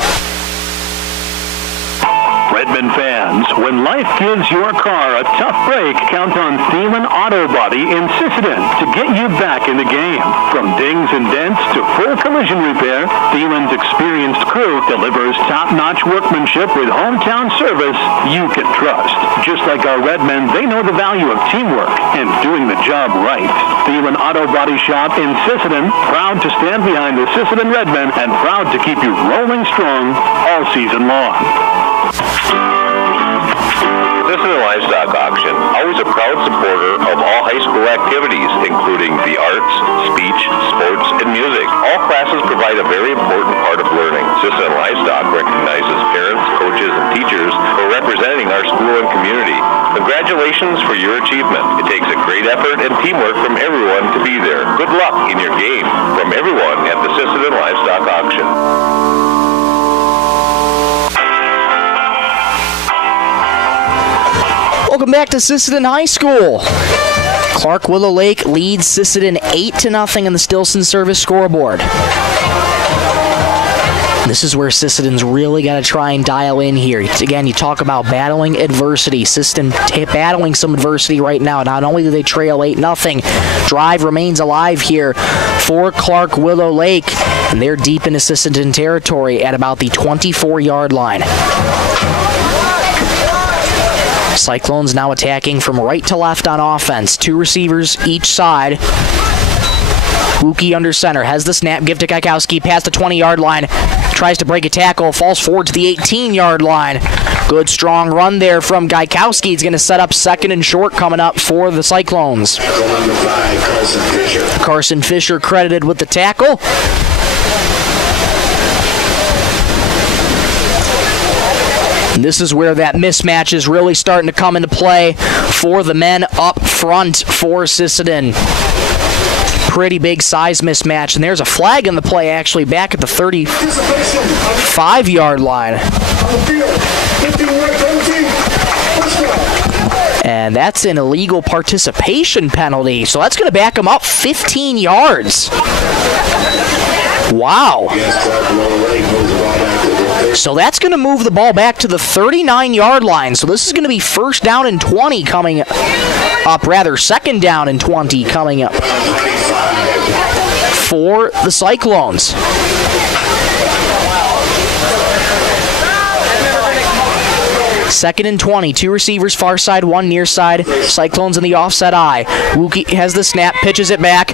Redmond fans, when life gives your car a tough break, count on Thielen Auto Body in Sisseton to get you back in the game. From dings and dents to full collision repair, Thielen's experienced crew delivers top-notch workmanship with hometown service you can trust. Just like our Redmen, they know the value of teamwork and doing the job right. Thielen Auto Body Shop in Sisseton, proud to stand behind the Sisseton Redmen and proud to keep you rolling strong all season long. Sisseton Livestock Auction, always a proud supporter of all high school activities, including the arts, speech, sports, and music. All classes provide a very important part of learning. Sisseton Livestock recognizes parents, coaches, and teachers for representing our school and community. Congratulations for your achievement. It takes a great effort and teamwork from everyone to be there. Good luck in your game. From everyone at the Sisseton Livestock Auction. Welcome back to Sisseton High School. Clark Willow Lake leads Sisseton 8-0 on the Stilson Service scoreboard. This is where Sisseton's really got to try and dial in here. Again, you talk about battling adversity. Sisseton battling some adversity right now. Not only do they trail 8-0, drive remains alive here for Clark Willow Lake, and they're deep into Sisseton territory at about the 24-yard line. Cyclones now attacking from right to left on offense. Two receivers each side. Wookie under center, has the snap, give to Gaikowski, past the 20-yard line, tries to break a tackle, falls forward to the 18-yard line. Good strong run there from Gaikowski. He's going to set up 2nd and short coming up for the Cyclones. Carson Fisher credited with the tackle. And this is where that mismatch is really starting to come into play for the men up front for Sisseton. Pretty big size mismatch. And there's a flag in the play actually back at the 35-yard line. And that's an illegal participation penalty. So that's going to back him up 15 yards. Wow. Against Clark Willow Lake, moves the ball back to the So that's going to move the ball back to the 39-yard line. So this is going to be first down and 20 coming up, rather second down and 20 coming up for the Cyclones. Second and 20, 2 receivers, far side, 1 near side. Cyclones in the offset eye. Wookie has the snap, pitches it back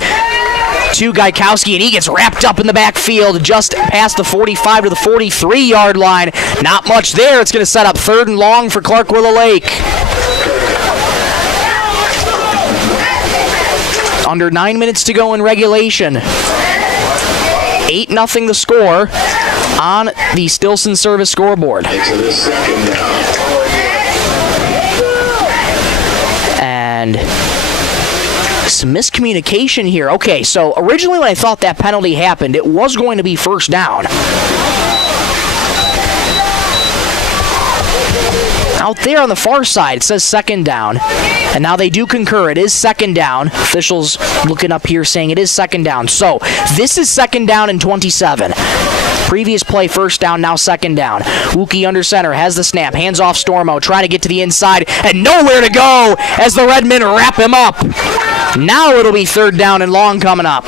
to Gaikowski, and he gets wrapped up in the backfield just past the 45 to the 43-yard line. Not much there. It's going to set up third and long for Clark Willow Lake. Under 9 minutes to go in regulation. 8-0 the score on the Stilson Service scoreboard. And some miscommunication here. Okay, so originally when I thought that penalty happened, it was going to be first down. Out there on the far side, it says second down. And now they do concur. It is second down. Officials looking up here saying it is second down. So this is second down and 27. Previous play, first down, now second down. Wookie under center, has the snap, hands off Stormo, trying to get to the inside, and nowhere to go as the Redmen wrap him up. Now it'll be third down and long coming up.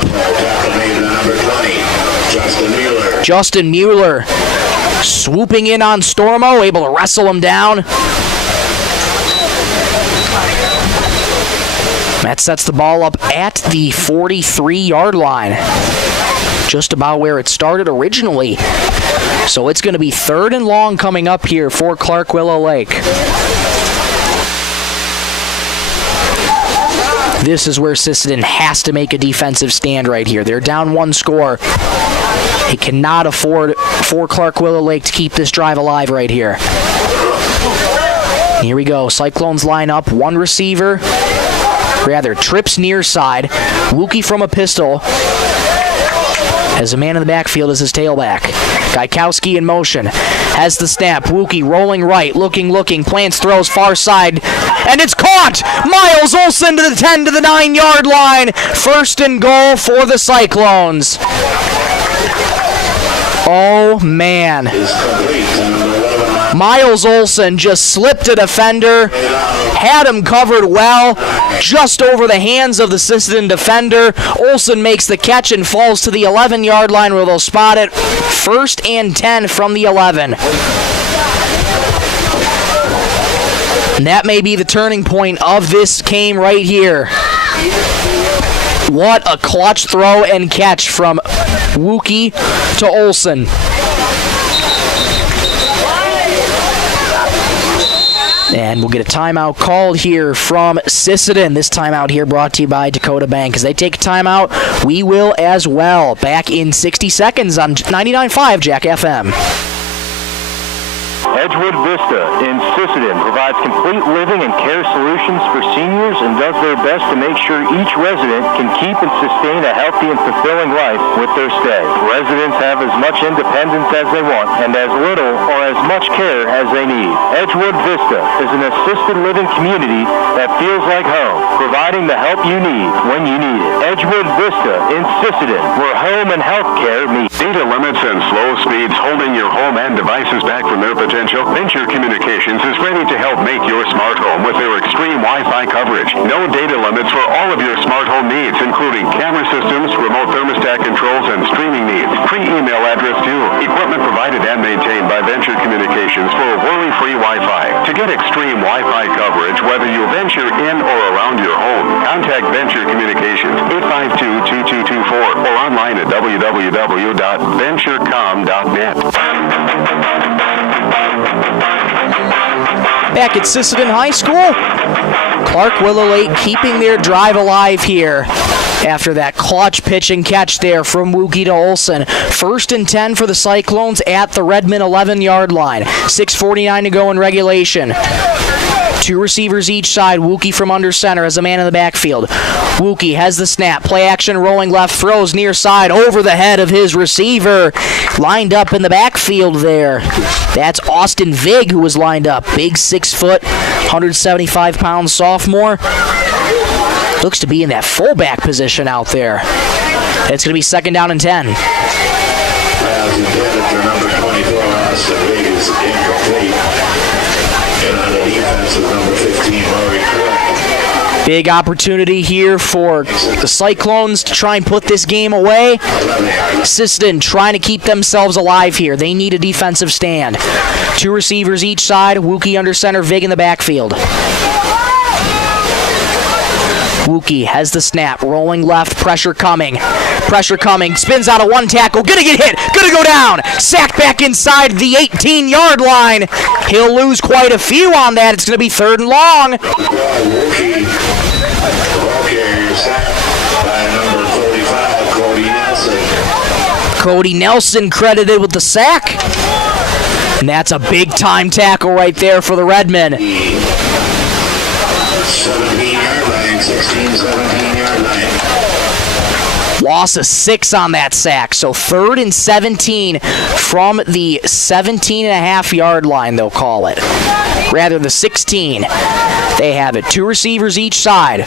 Justin Mueller swooping in on Stormo, able to wrestle him down. That sets the ball up at the 43-yard line. Just about where it started originally. So it's going to be third and long coming up here for Clark Willow Lake. This is where Sisseton has to make a defensive stand right here. They're down 1 score. He cannot afford for Clark Willow Lake to keep this drive alive right here. Here we go. Cyclones line up. 1 receiver. Rather, trips near side. Wookie from a pistol. As a man in the backfield is his tailback. Gaikowski in motion. Has the snap. Wookie rolling right. Looking. Plants throws far side. And it's caught! Miles Olson to the 10 to the 9-yard line. First and goal for the Cyclones. Oh, man. Miles Olson just slipped a defender, had him covered well, just over the hands of the Sisseton defender. Olson makes the catch and falls to the 11-yard line where they'll spot it. First and 10 from the 11. And that may be the turning point of this game right here. What a clutch throw and catch from Wookie to Olson. And we'll get a timeout called here from Sisseton. This timeout here brought to you by Dakota Bank. As they take a timeout, we will as well. Back in 60 seconds on 99.5 Jack FM. Edgewood Vista in Sisseton provides complete living and care solutions for seniors and does their best to make sure each resident can keep and sustain a healthy and fulfilling life with their stay. Residents have as much independence as they want and as little or as much care as they need. Edgewood Vista is an assisted living community that feels like home, providing the help you need when you need it. Edgewood Vista in Sisseton, where home and health care meet. Data limits and slow speeds holding your home and devices back from their potential? Venture Communications is ready to help make your smart home with their extreme Wi-Fi coverage. No data limits for all of your smart home needs, including camera systems, remote thermostat controls, and streaming needs. Free email address too. Equipment provided and maintained by Venture Communications for worry-free Wi-Fi. To get extreme Wi-Fi coverage, whether you venture in or around your home, contact Venture Communications 852-2224 or online at www.venturecom.net. Back at Sisseton High School, Clark Willow Lake keeping their drive alive here after that clutch pitch and catch there from Wookie to Olson. First and 10 for the Cyclones at the Redmond 11-yard line. 6:49 to go in regulation. 2 receivers each side. Wookie from under center as a man in the backfield. Wookie has the snap. Play action, rolling left, throws near side over the head of his receiver. Lined up in the backfield there. That's Austin Vig who was lined up. Big 6 foot, 175-pound sophomore. looks to be in that fullback position out there. It's going to be 2nd down and 10. As intended for number 24, Austin Big is incomplete. And on the defensive, number 15, Murray correct. Big opportunity here for the Cyclones to try and put this game away. Sisseton trying to keep themselves alive here. They need a defensive stand. 2 receivers each side. Wookie under center, Vig in the backfield. Wookie has the snap, rolling left, pressure coming, spins out of 1 tackle, gonna get hit, gonna go down, sacked back inside the 18-yard line. He'll lose quite a few on that. It's gonna be 3rd and long. Wookie, sacked by number 45, Cody Nelson. Cody Nelson credited with the sack. And that's a big-time tackle right there for the Redmen. 17-yard line, 16, 17-yard line. Loss of 6 on that sack. So 3rd and 17 from the 17.5-yard line, they'll call it. Rather, the 16. They have it. 2 receivers each side.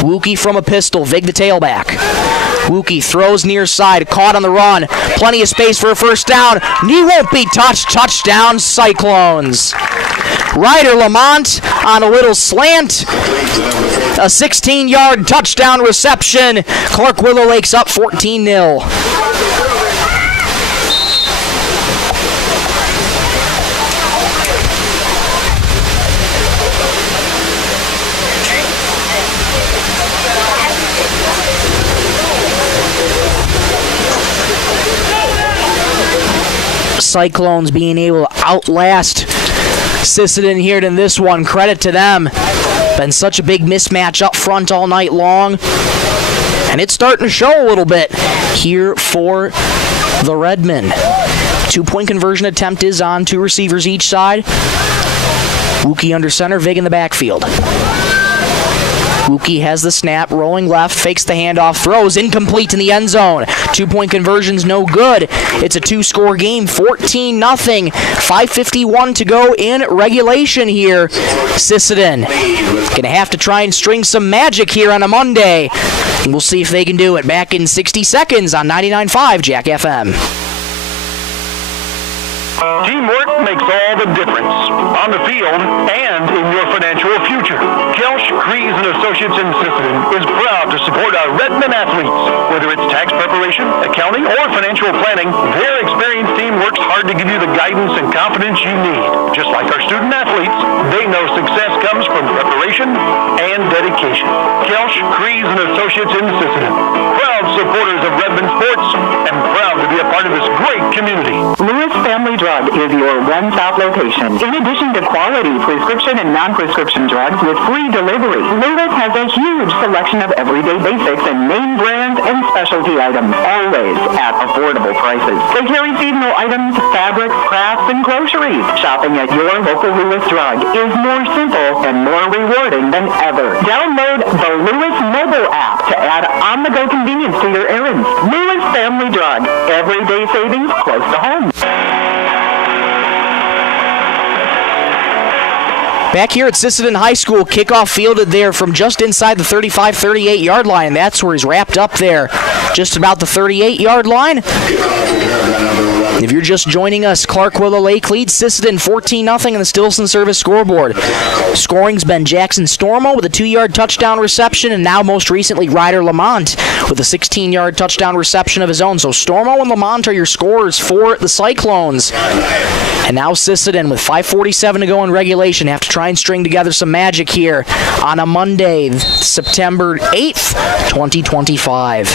Wookie from a pistol, Vig the tailback. Wookie throws near side, caught on the run. Plenty of space for a 1st down. Knee won't be touched. Touchdown, Cyclones. Ryder Lamont on a little slant. A 16-yard touchdown reception. Clark Willow Lake's up 14-0. Cyclones being able to outlast Sisseton here in this one. Credit to them. Been such a big mismatch up front all night long. And it's starting to show a little bit here for the Redmen. 2-point conversion attempt is on. 2 receivers each side. Wookie under center, Vig in the backfield. Wookie has the snap, rolling left, fakes the handoff, throws, incomplete in the end zone. 2-point conversion's no good. It's a 2-score game, 14-0. 5:51 to go in regulation here. Sisseton gonna have to try and string some magic here on a Monday. And we'll see if they can do it. Back in 60 seconds on 99.5 Jack FM. Teamwork makes all the difference on the field and in your financial future. Kelsch, Kreese & Associates in Sisseton is proud to support our Redmen athletes. Whether it's tax preparation, accounting, or financial planning, their experienced team works hard to give you the guidance and confidence you need. Just like our student athletes, they know success comes from preparation and dedication. Kelsch, Kreese & Associates in Sisseton, proud supporters of Redmen sports and proud to be a part of this great community. Lewis Family Drug is your One Stop location. In addition to quality prescription and non-prescription drugs with free delivery, Lewis has a huge selection of everyday basics and name brands and specialty items, always at affordable prices. They carry seasonal items, fabrics, crafts, and groceries. Shopping at your local Lewis Drug is more simple and more rewarding than ever. Download the Lewis mobile app to add on-the-go convenience to your errands. Lewis Family Drug. Everyday savings close to home. Back here at Sisseton High School, kickoff fielded there from just inside the 35-38-yard line. That's where he's wrapped up there, just about the 38-yard line. If you're just joining us, Clark Willow Lake leads Sisseton 14-0 in the Stillson Service scoreboard. Scoring's been Jackson Stormo with a 2-yard touchdown reception, and now most recently Ryder Lamont with a 16-yard touchdown reception of his own. So Stormo and Lamont are your scorers for the Cyclones. And now Sisseton with 5:47 to go in regulation have to try and string together some magic here on a Monday, September 8th, 2025.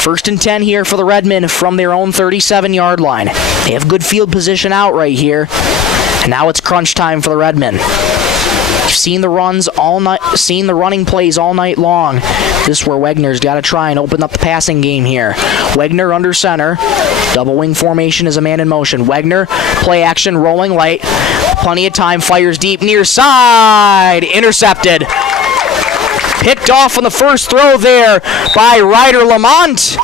1st and 10 here for the Redmen from their own 37-yard line. They have good field position out right here. And now it's crunch time for the Redmen. You've seen the runs all night, seen the running plays all night long. This is where Wegner's got to try and open up the passing game here. Wegner under center. Double wing formation is a man in motion. Wegner, play action, rolling light. Plenty of time, fires deep near side. Intercepted. Picked off on the first throw there by Ryder Lamont.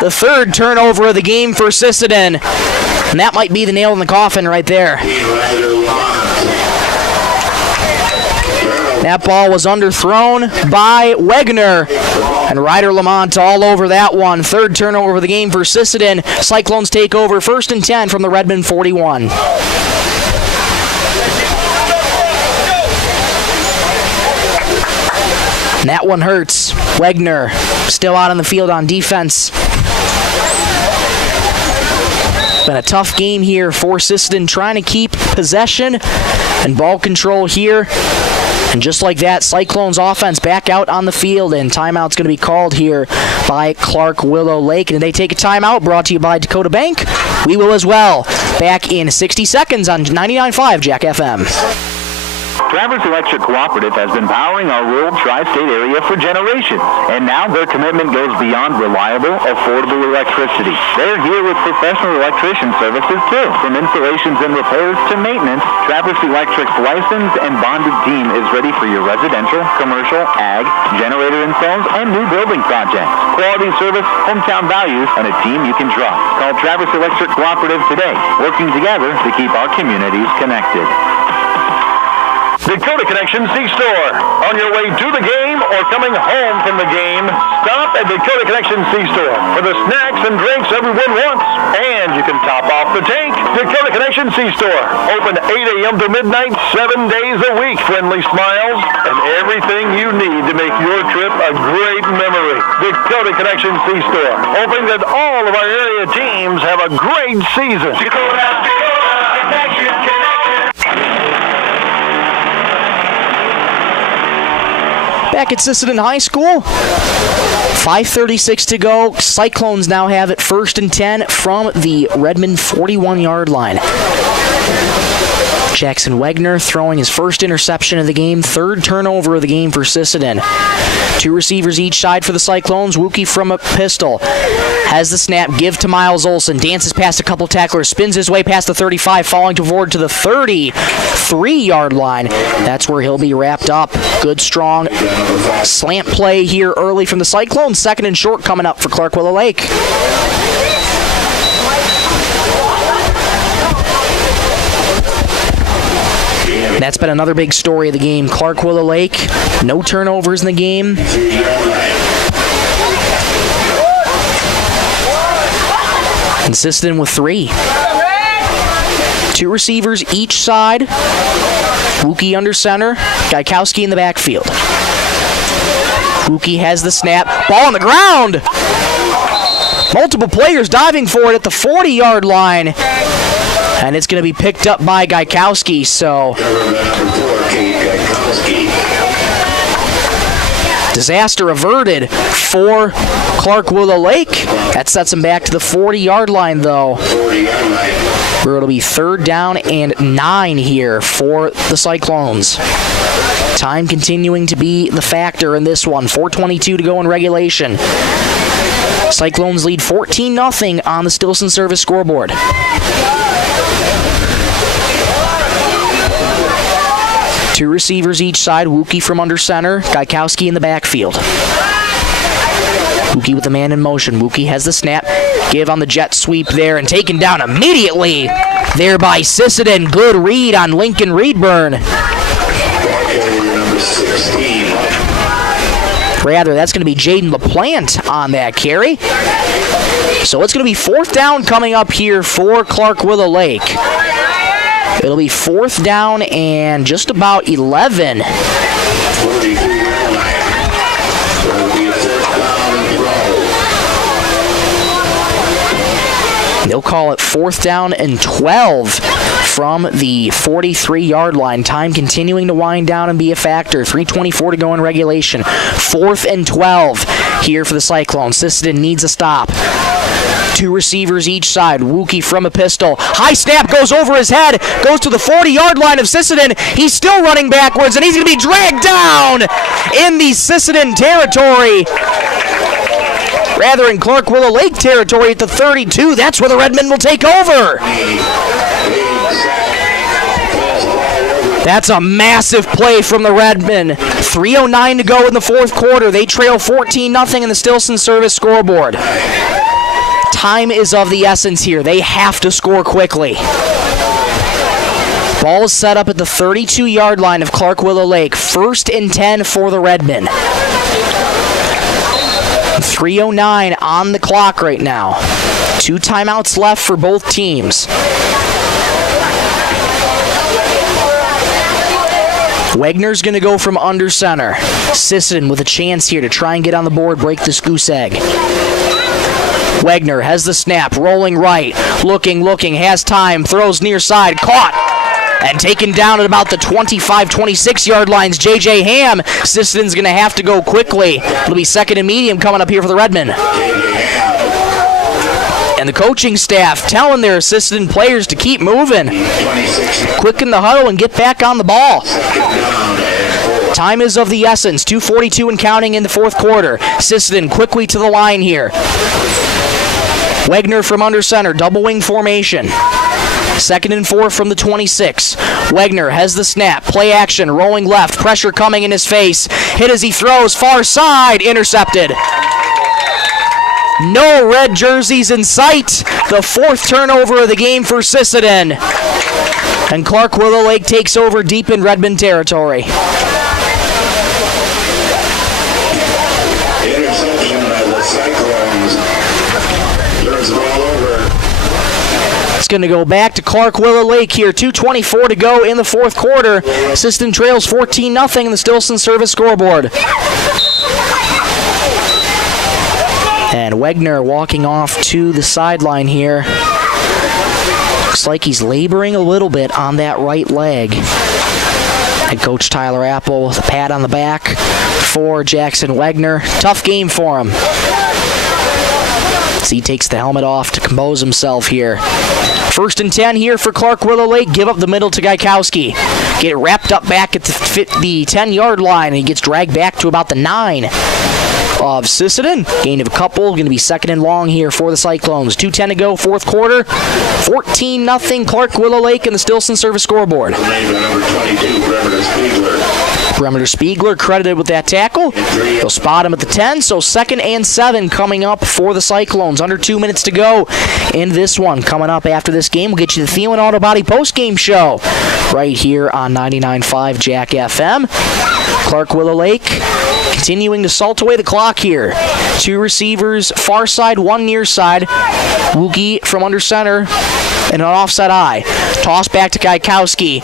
The 3rd turnover of the game for Sisseton. And that might be the nail in the coffin right there. That ball was underthrown by Wegner. And Ryder Lamont all over that one. Third turnover of the game for Sisseton. Cyclones take over 1st and 10 from the Redmond 41. And that one hurts. Wegner still out on the field on defense. Been a tough game here for Sisseton, trying to keep possession and ball control here. And just like that, Cyclones offense back out on the field, and timeout's going to be called here by Clark Willow Lake. And they take a timeout brought to you by Dakota Bank. We will as well. Back in 60 seconds on 99.5 Jack FM. Traverse Electric Cooperative has been powering our rural tri-state area for generations, and now their commitment goes beyond reliable, affordable electricity. They're here with professional electrician services too. From installations and repairs to maintenance, Traverse Electric's licensed and bonded team is ready for your residential, commercial, ag, generator installs, and new building projects. Quality service, hometown values, and a team you can trust. Call Traverse Electric Cooperative today, working together to keep our communities connected. Dakota Connection C-Store. On your way to the game or coming home from the game, stop at Dakota Connection C-Store for the snacks and drinks everyone wants. And you can top off the tank. Dakota Connection C-Store. Open 8 a.m. to midnight, 7 days a week. Friendly smiles and everything you need to make your trip a great memory. Dakota Connection C-Store. Hoping that all of our area teams have a great season. Dakota Connection. Back at Sisseton High School, 5:36 to go. Cyclones now have it 1st and 10 from the Redmond 41-yard line. Jackson Wegner throwing his first interception of the game, third turnover of the game for Sisseton. Two receivers each side for the Cyclones. Wookie from a pistol has the snap, give to Miles Olson, dances past a couple tacklers, spins his way past the 35, falling forward to the 33-yard line. That's where he'll be wrapped up. Good, strong slant play here early from the Cyclones. 2nd and short coming up for Clark Willow Lake. That's been another big story of the game. Clark Willow Lake, no turnovers in the game. And Sisseton with 3. Two receivers each side. Wookie under center. Gaikowski in the backfield. Wookie has the snap. Ball on the ground. Multiple players diving for it at the 40-yard line. And it's going to be picked up by Gaikowski, so disaster averted for Clark Willow Lake. That sets him back to the 40-yard line, though, where it'll be 3rd down and 9 here for the Cyclones. Time continuing to be the factor in this one. 4:22 to go in regulation. Cyclones lead 14-0 on the Stilson Service scoreboard. Two receivers each side. Wookie from under center. Gaikowski in the backfield. Wookie with the man in motion. Wookie has the snap. Give on the jet sweep there and taken down immediately there by Sisseton. Good read on Lincoln Reedburn. Rather, that's going to be Jaden LaPlante on that carry. So it's going to be 4th down coming up here for Clark Willow Lake. It'll be 4th down and just about 11. They'll call it 4th down and 12 from the 43-yard line. Time continuing to wind down and be a factor. 3:24 to go in regulation. 4th and 12 here for the Cyclones. Sisseton needs a stop. Two receivers each side. Wookie from a pistol. High snap goes over his head. Goes to the 40-yard line of Sisseton. He's still running backwards, and he's going to be dragged down in the Sisseton territory. Rather in Clark Willow Lake territory at the 32. That's where the Redmen will take over. That's a massive play from the Redmen. 3:09 to go in the 4th quarter. They trail 14-0 in the Stilson Service scoreboard. Time is of the essence here. They have to score quickly. Ball is set up at the 32-yard line of Clark Willow Lake. 1st and 10 for the Redmen. 3:09 on the clock right now. 2 timeouts left for both teams. Wagner's going to go from under center. Sisseton with a chance here to try and get on the board, break this goose egg. Wagner has the snap, rolling right, looking, has time, throws near side, caught, and taken down at about the 25, 26-yard lines. J.J. Ham. Sisseton's going to have to go quickly. It'll be 2nd and medium coming up here for the Redmen. And the coaching staff telling their assistant players to keep moving. Quicken the huddle and get back on the ball. Time is of the essence. 2:42 and counting in the 4th quarter. Sisseton quickly to the line here. Wagner from under center, double wing formation. 2nd and 4 from the 26. Wagner has the snap, play action, rolling left, pressure coming in his face. Hit as he throws, far side, intercepted. No red jerseys in sight. The 4th turnover of the game for Sisseton. And Clark Willow Lake takes over deep in Redmond territory. Interception by the Cyclones. Turns the ball over. It's going to go back to Clark Willow Lake here. 2:24 to go in the 4th quarter. Sisseton trails 14-0 in the Stillson Service scoreboard. And Wagner walking off to the sideline here. Looks like he's laboring a little bit on that right leg. Head coach Tyler Apple with a pat on the back for Jackson Wagner. Tough game for him. As he takes the helmet off to compose himself here. 1st and 10 here for Clark Willow Lake. Give up the middle to Gaikowski. Get it wrapped up back at the 10-yard line, and he gets dragged back to about the 9 of Sisseton. Gain of a couple. Going to be 2nd and long here for the Cyclones. 2:10 to go, 4th quarter. 14-0 Clark Willow Lake in the Stillson Service scoreboard. Number 22, Bremer Spiegler. Bremer Spiegler credited with that tackle. They'll spot him at the 10, so 2nd and 7 coming up for the Cyclones. Under 2 minutes to go in this one. Coming up after this game, we'll get you the Thielen Auto Body postgame show right here on 99.5 Jack FM. Clark Willow Lake continuing to salt away the clock here. 2 receivers, far side, 1 near side. Wookie from under center and an offside eye. Toss back to Gaikowski.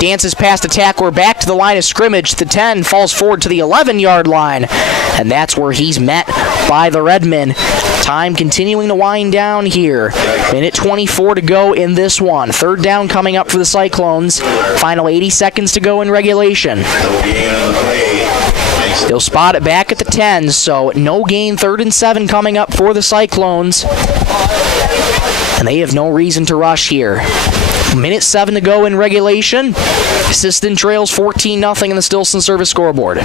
Dances past the tackler, back to the line of scrimmage. The 10 falls forward to the 11-yard line. And that's where he's met by the Redmen. Time continuing to wind down here. Minute 24 to go in this one. 3rd down coming up for the Cyclones. Final 80 seconds to go in regulation. They'll spot it back at the 10, so no gain. 3rd and 7 coming up for the Cyclones. And they have no reason to rush here. Minute 7 to go in regulation. Sisseton trails 14-0 in the Stillson Service scoreboard.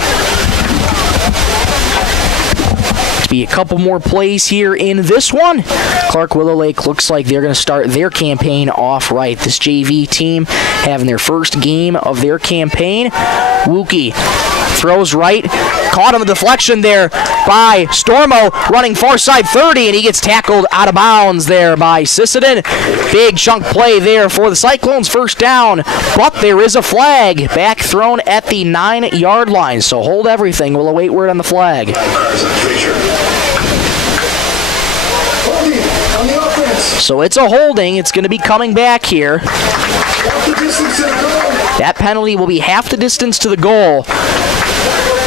Be a couple more plays here in this one. Clark Willow Lake looks like they're going to start their campaign off right. This JV team having their first game of their campaign. Wookie throws right, caught on the deflection there by Stormo, running far side 30, and he gets tackled out of bounds there by Sisseton. Big chunk play there for the Cyclones, 1st down, but there is a flag back thrown at the 9-yard line, so hold everything. We'll await word on the flag. On the offense. So it's a holding. It's going to be coming back here. That penalty will be half the distance to the goal.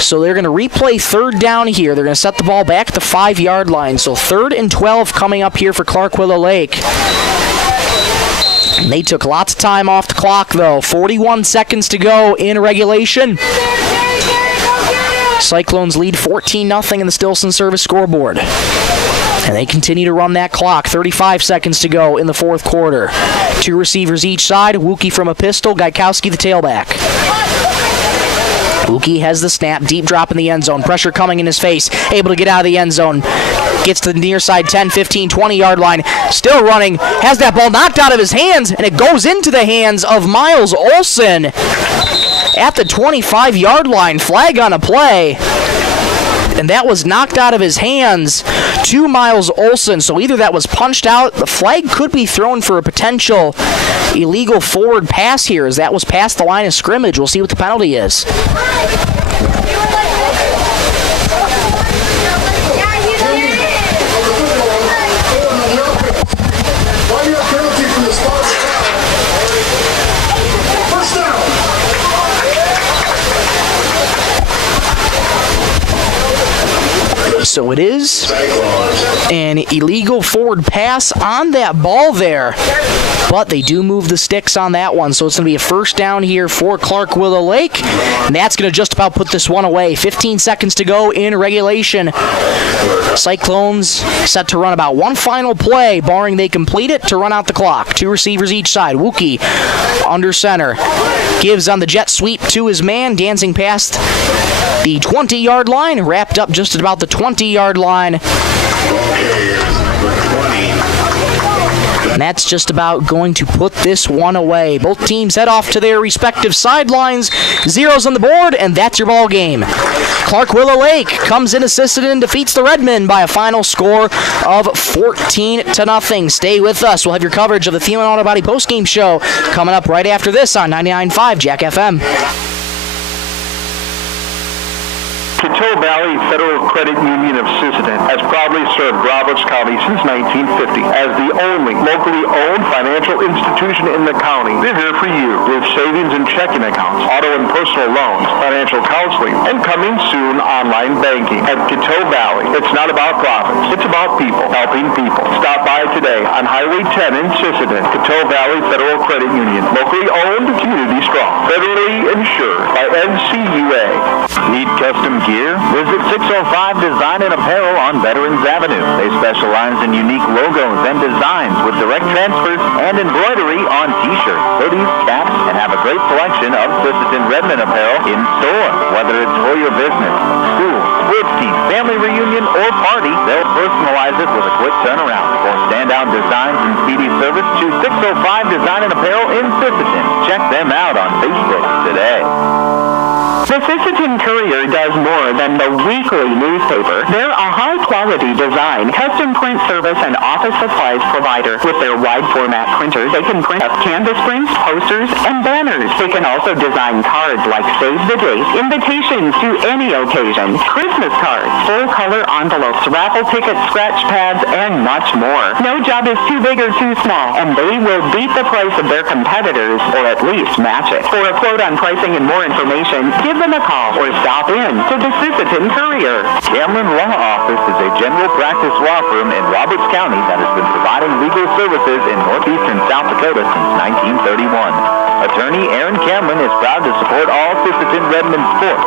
So they're going to replay 3rd down here. They're going to set the ball back at the 5-yard line. So 3rd and 12 coming up here for Clark Willow Lake. And they took lots of time off the clock, though. 41 seconds to go in regulation. Cyclones lead 14-0 in the Stillson Service scoreboard. And they continue to run that clock. 35 seconds to go in the 4th quarter. 2 receivers each side. Wookie from a pistol. Gaikowski the tailback. Wookie has the snap. Deep drop in the end zone. Pressure coming in his face. Able to get out of the end zone. Gets to the near side 10, 15, 20-yard line. Still running. Has that ball knocked out of his hands. And it goes into the hands of Miles Olson at the 25-yard line. Flag on a play. and that was knocked out of his hands to Miles Olson. So either that was punched out, the flag could be thrown for a potential illegal forward pass here, as that was past the line of scrimmage. We'll see what the penalty is. So it is an illegal forward pass on that ball there, but they do move the sticks on that one, so it's going to be a first down here for Clark Willow Lake, and that's going to just about put this one away. 15 seconds to go in regulation. Cyclones set to run about one final play, barring they complete it, to run out the clock. Two receivers each side. Wookie under center. Gives on the jet sweep to his man, dancing past the 20-yard line, wrapped up just at about the 20-yard line. And that's just about going to put this one away. Both teams head off to their respective sidelines. Zeros on the board, and that's your ball game. Clark Willow Lake comes in assisted and defeats the Redmen by a final score of 14-0. Stay with us. We'll have your coverage of the Thielen Auto Body postgame show coming up right after this on 99.5 Jack FM. Coteau Valley Federal Credit Union of Sisseton has proudly served Roberts County since 1950 as the only locally owned financial institution in the county. They're here for you with savings and checking accounts, auto and personal loans, financial counseling, and coming soon, online banking. At Coteau Valley, it's not about profits, it's about people, helping people. Stop by today on Highway 10 in Sisseton. Coteau Valley Federal Credit Union, locally owned, community strong, federally insured by NCUA. Need custom gear? Visit 605 Design and Apparel on Veterans Avenue. They specialize in unique logos and designs with direct transfers and embroidery on t-shirts, hoodies, caps, and have a great selection of Sisseton Redmond apparel in store. Whether it's for your business, school, sports team, family reunion, or party, they'll personalize it with a quick turnaround. For standout designs and speedy service, choose 605 Design and Apparel in Sisseton. Check them out on Facebook today. The Sisseton Courier does more than the weekly newspaper. They're a high-quality design, custom print service, and office supplies provider. With their wide-format printers, they can print up canvas prints, posters, and banners. They can also design cards like Save the Date, invitations to any occasion, Christmas cards, full-color envelopes, raffle tickets, scratch pads, and much more. No job is too big or too small, and they will beat the price of their competitors, or at least match it. For a quote on pricing and more information, give them a call or stop in to the Sisseton Courier. Cameron Law Office is a general practice law firm in Roberts County that has been providing legal services in northeastern South Dakota since 1931. Attorney Aaron Cameron is proud to support all Sisseton Redmond sports.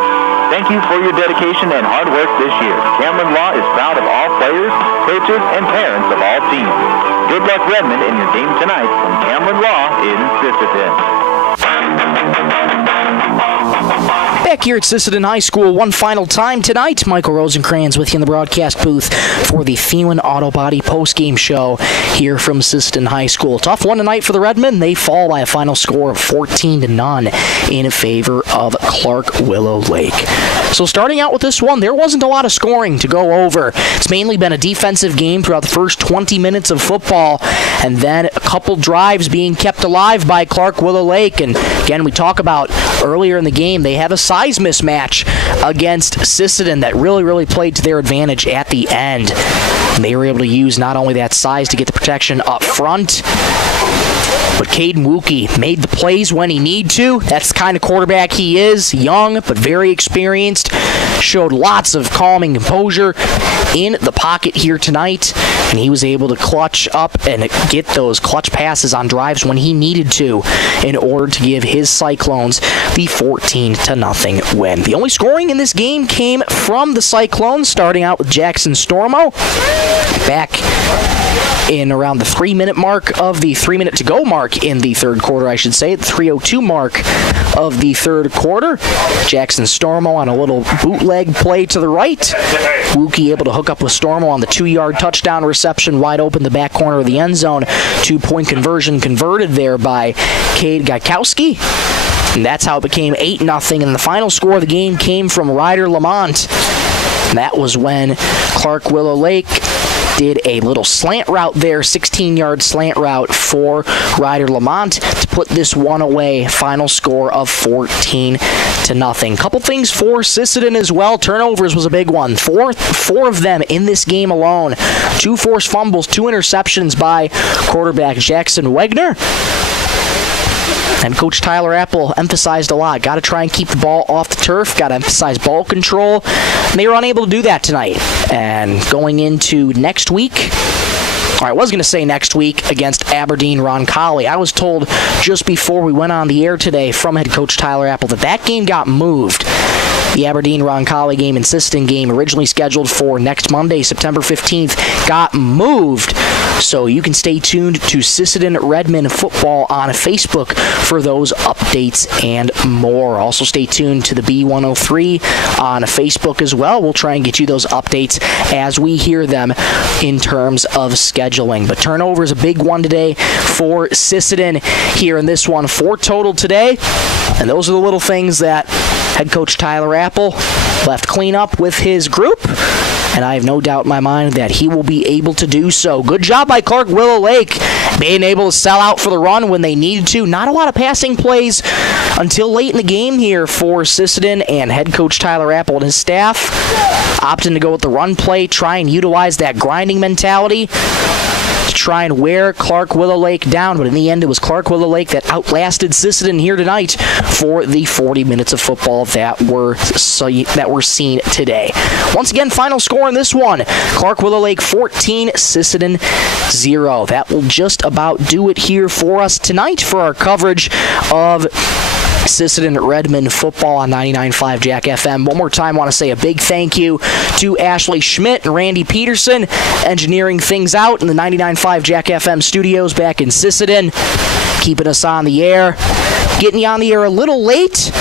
Thank you for your dedication and hard work this year. Cameron Law is proud of all players, coaches, and parents of all teams. Good luck, Redmond, in your game tonight from Cameron Law in Sisseton. Back here at Sisseton High School one final time tonight. Michael Rosencrans with you in the broadcast booth for the Thielen Auto Body postgame show here from Sisseton High School. Tough one tonight for the Redmen. They fall by a final score of 14-0 in favor of Clark Willow Lake. So starting out with this one, there wasn't a lot of scoring to go over. It's mainly been a defensive game throughout the first 20 minutes of football, and then a couple drives being kept alive by Clark Willow Lake. And again, we talk about earlier in the game, they have a size mismatch against Sisseton that really played to their advantage at the end. And they were able to use not only that size to get the protection up front, but Caden Wookie made the plays when he needed to. That's the kind of quarterback he is. Young, but very experienced. Showed lots of calming composure in the pocket here tonight. And he was able to clutch up and get those clutch passes on drives when he needed to in order to give his Cyclones the 14-0 win. The only scoring in this game came from the Cyclones, starting out with Jackson Stormo. Back in around the 3-minute mark of the 3-minute to go mark in the third quarter, I should say, the 3:02 mark of the third quarter. Jackson Stormo on a little bootleg play to the right. Wookie able to hook up with Stormo on the 2-yard touchdown reception, wide open the back corner of the end zone. 2-point conversion converted there by Cade Gaikowski. And that's how it became 8-0. And the final score of the game came from Ryder Lamont. And that was when Clark Willow Lake did a little slant route there, 16-yard slant route for Ryder Lamont to put this one away. Final score of 14-0. Couple things for Sisseton as well. Turnovers was a big one. Four of them in this game alone. 2 forced fumbles, 2 interceptions by quarterback Jackson Wegner. And Coach Tyler Apple emphasized a lot. Got to try and keep the ball off the turf. Got to emphasize ball control. And they were unable to do that tonight. And going into next week, I was going to say next week against Aberdeen Roncalli. I was told just before we went on the air today from head coach Tyler Apple that game got moved. The Aberdeen Roncalli game and Sisseton game, originally scheduled for next Monday, September 15th, got moved. So you can stay tuned to Sisseton Redmond football on Facebook for those updates and more. Also stay tuned to the B103 on Facebook as well. We'll try and get you those updates as we hear them in terms of scheduling. But turnover is a big one today for Sisseton here in this one. 4 total today. And those are the little things that head coach Tyler Apple left clean up with his group, and I have no doubt in my mind that he will be able to do so. Good job by Clark Willow Lake, being able to sell out for the run when they needed to. Not a lot of passing plays until late in the game here for Sisseton, and head coach Tyler Apple and his staff opting to go with the run play, try and utilize that grinding mentality to try and wear Clark Willow Lake down, but in the end it was Clark Willow Lake that outlasted Sisseton here tonight for the 40 minutes of football that were seen today. Once again, final score in this one, Clark Willow Lake 14, Sisseton 0. That will just about do it here for us tonight for our coverage of Sisseton Redmond football on 99.5 Jack FM. One more time, I want to say a big thank you to Ashley Schmidt and Randy Peterson, engineering things out in the 99.5 Jack FM studios back in Sisseton, keeping us on the air, getting you on the air a little late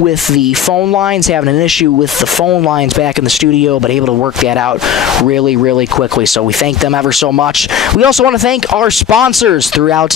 with the phone lines, having an issue with the phone lines back in the studio, but able to work that out really, really quickly. So we thank them ever so much. We also want to thank our sponsors throughout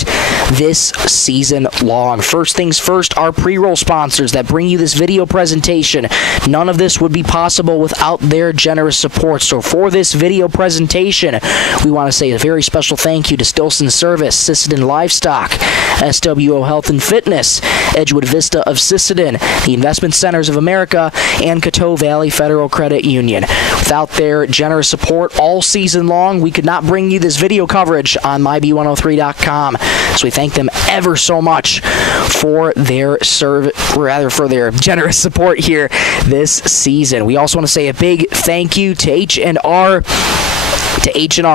this season long. First things first, our pre-roll sponsors that bring you this video presentation. None of this would be possible without their generous support. So for this video presentation, we want to say a very special thank you to Stilson Service, Sisseton Livestock, SWO Health and Fitness, Edgewood Vista of Sisseton, the Investment Centers of America, and Coteau Valley Federal Credit Union. Without their generous support all season long, we could not bring you this video coverage on myb103.com. So we thank them ever so much for their for their generous support here this season. We also want to say a big thank you to H&R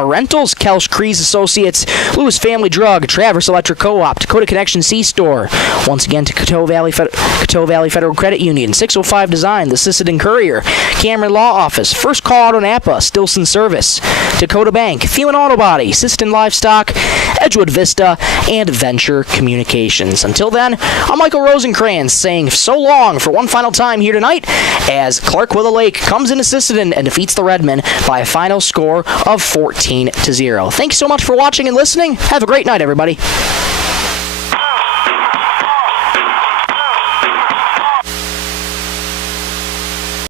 Rentals, Kelsch Crees Associates, Lewis Family Drug, Traverse Electric Co-op, Dakota Connection C-Store. Once again to Coteau Valley Federal Credit Union, 605 Design, the Sisseton Courier, Cameron Law Office, First Call Auto Napa, Stilson Service, Dakota Bank, Thielen Auto Body, Sisseton Livestock, Edgewood Vista, and Venture Communications. Until then, I'm Michael Rosencrans saying so long for one final time here tonight as Clark Willow Lake comes into Sisseton and defeats the Redmen by a final score of 14-0. Thanks so much for watching and listening. Have a great night, everybody.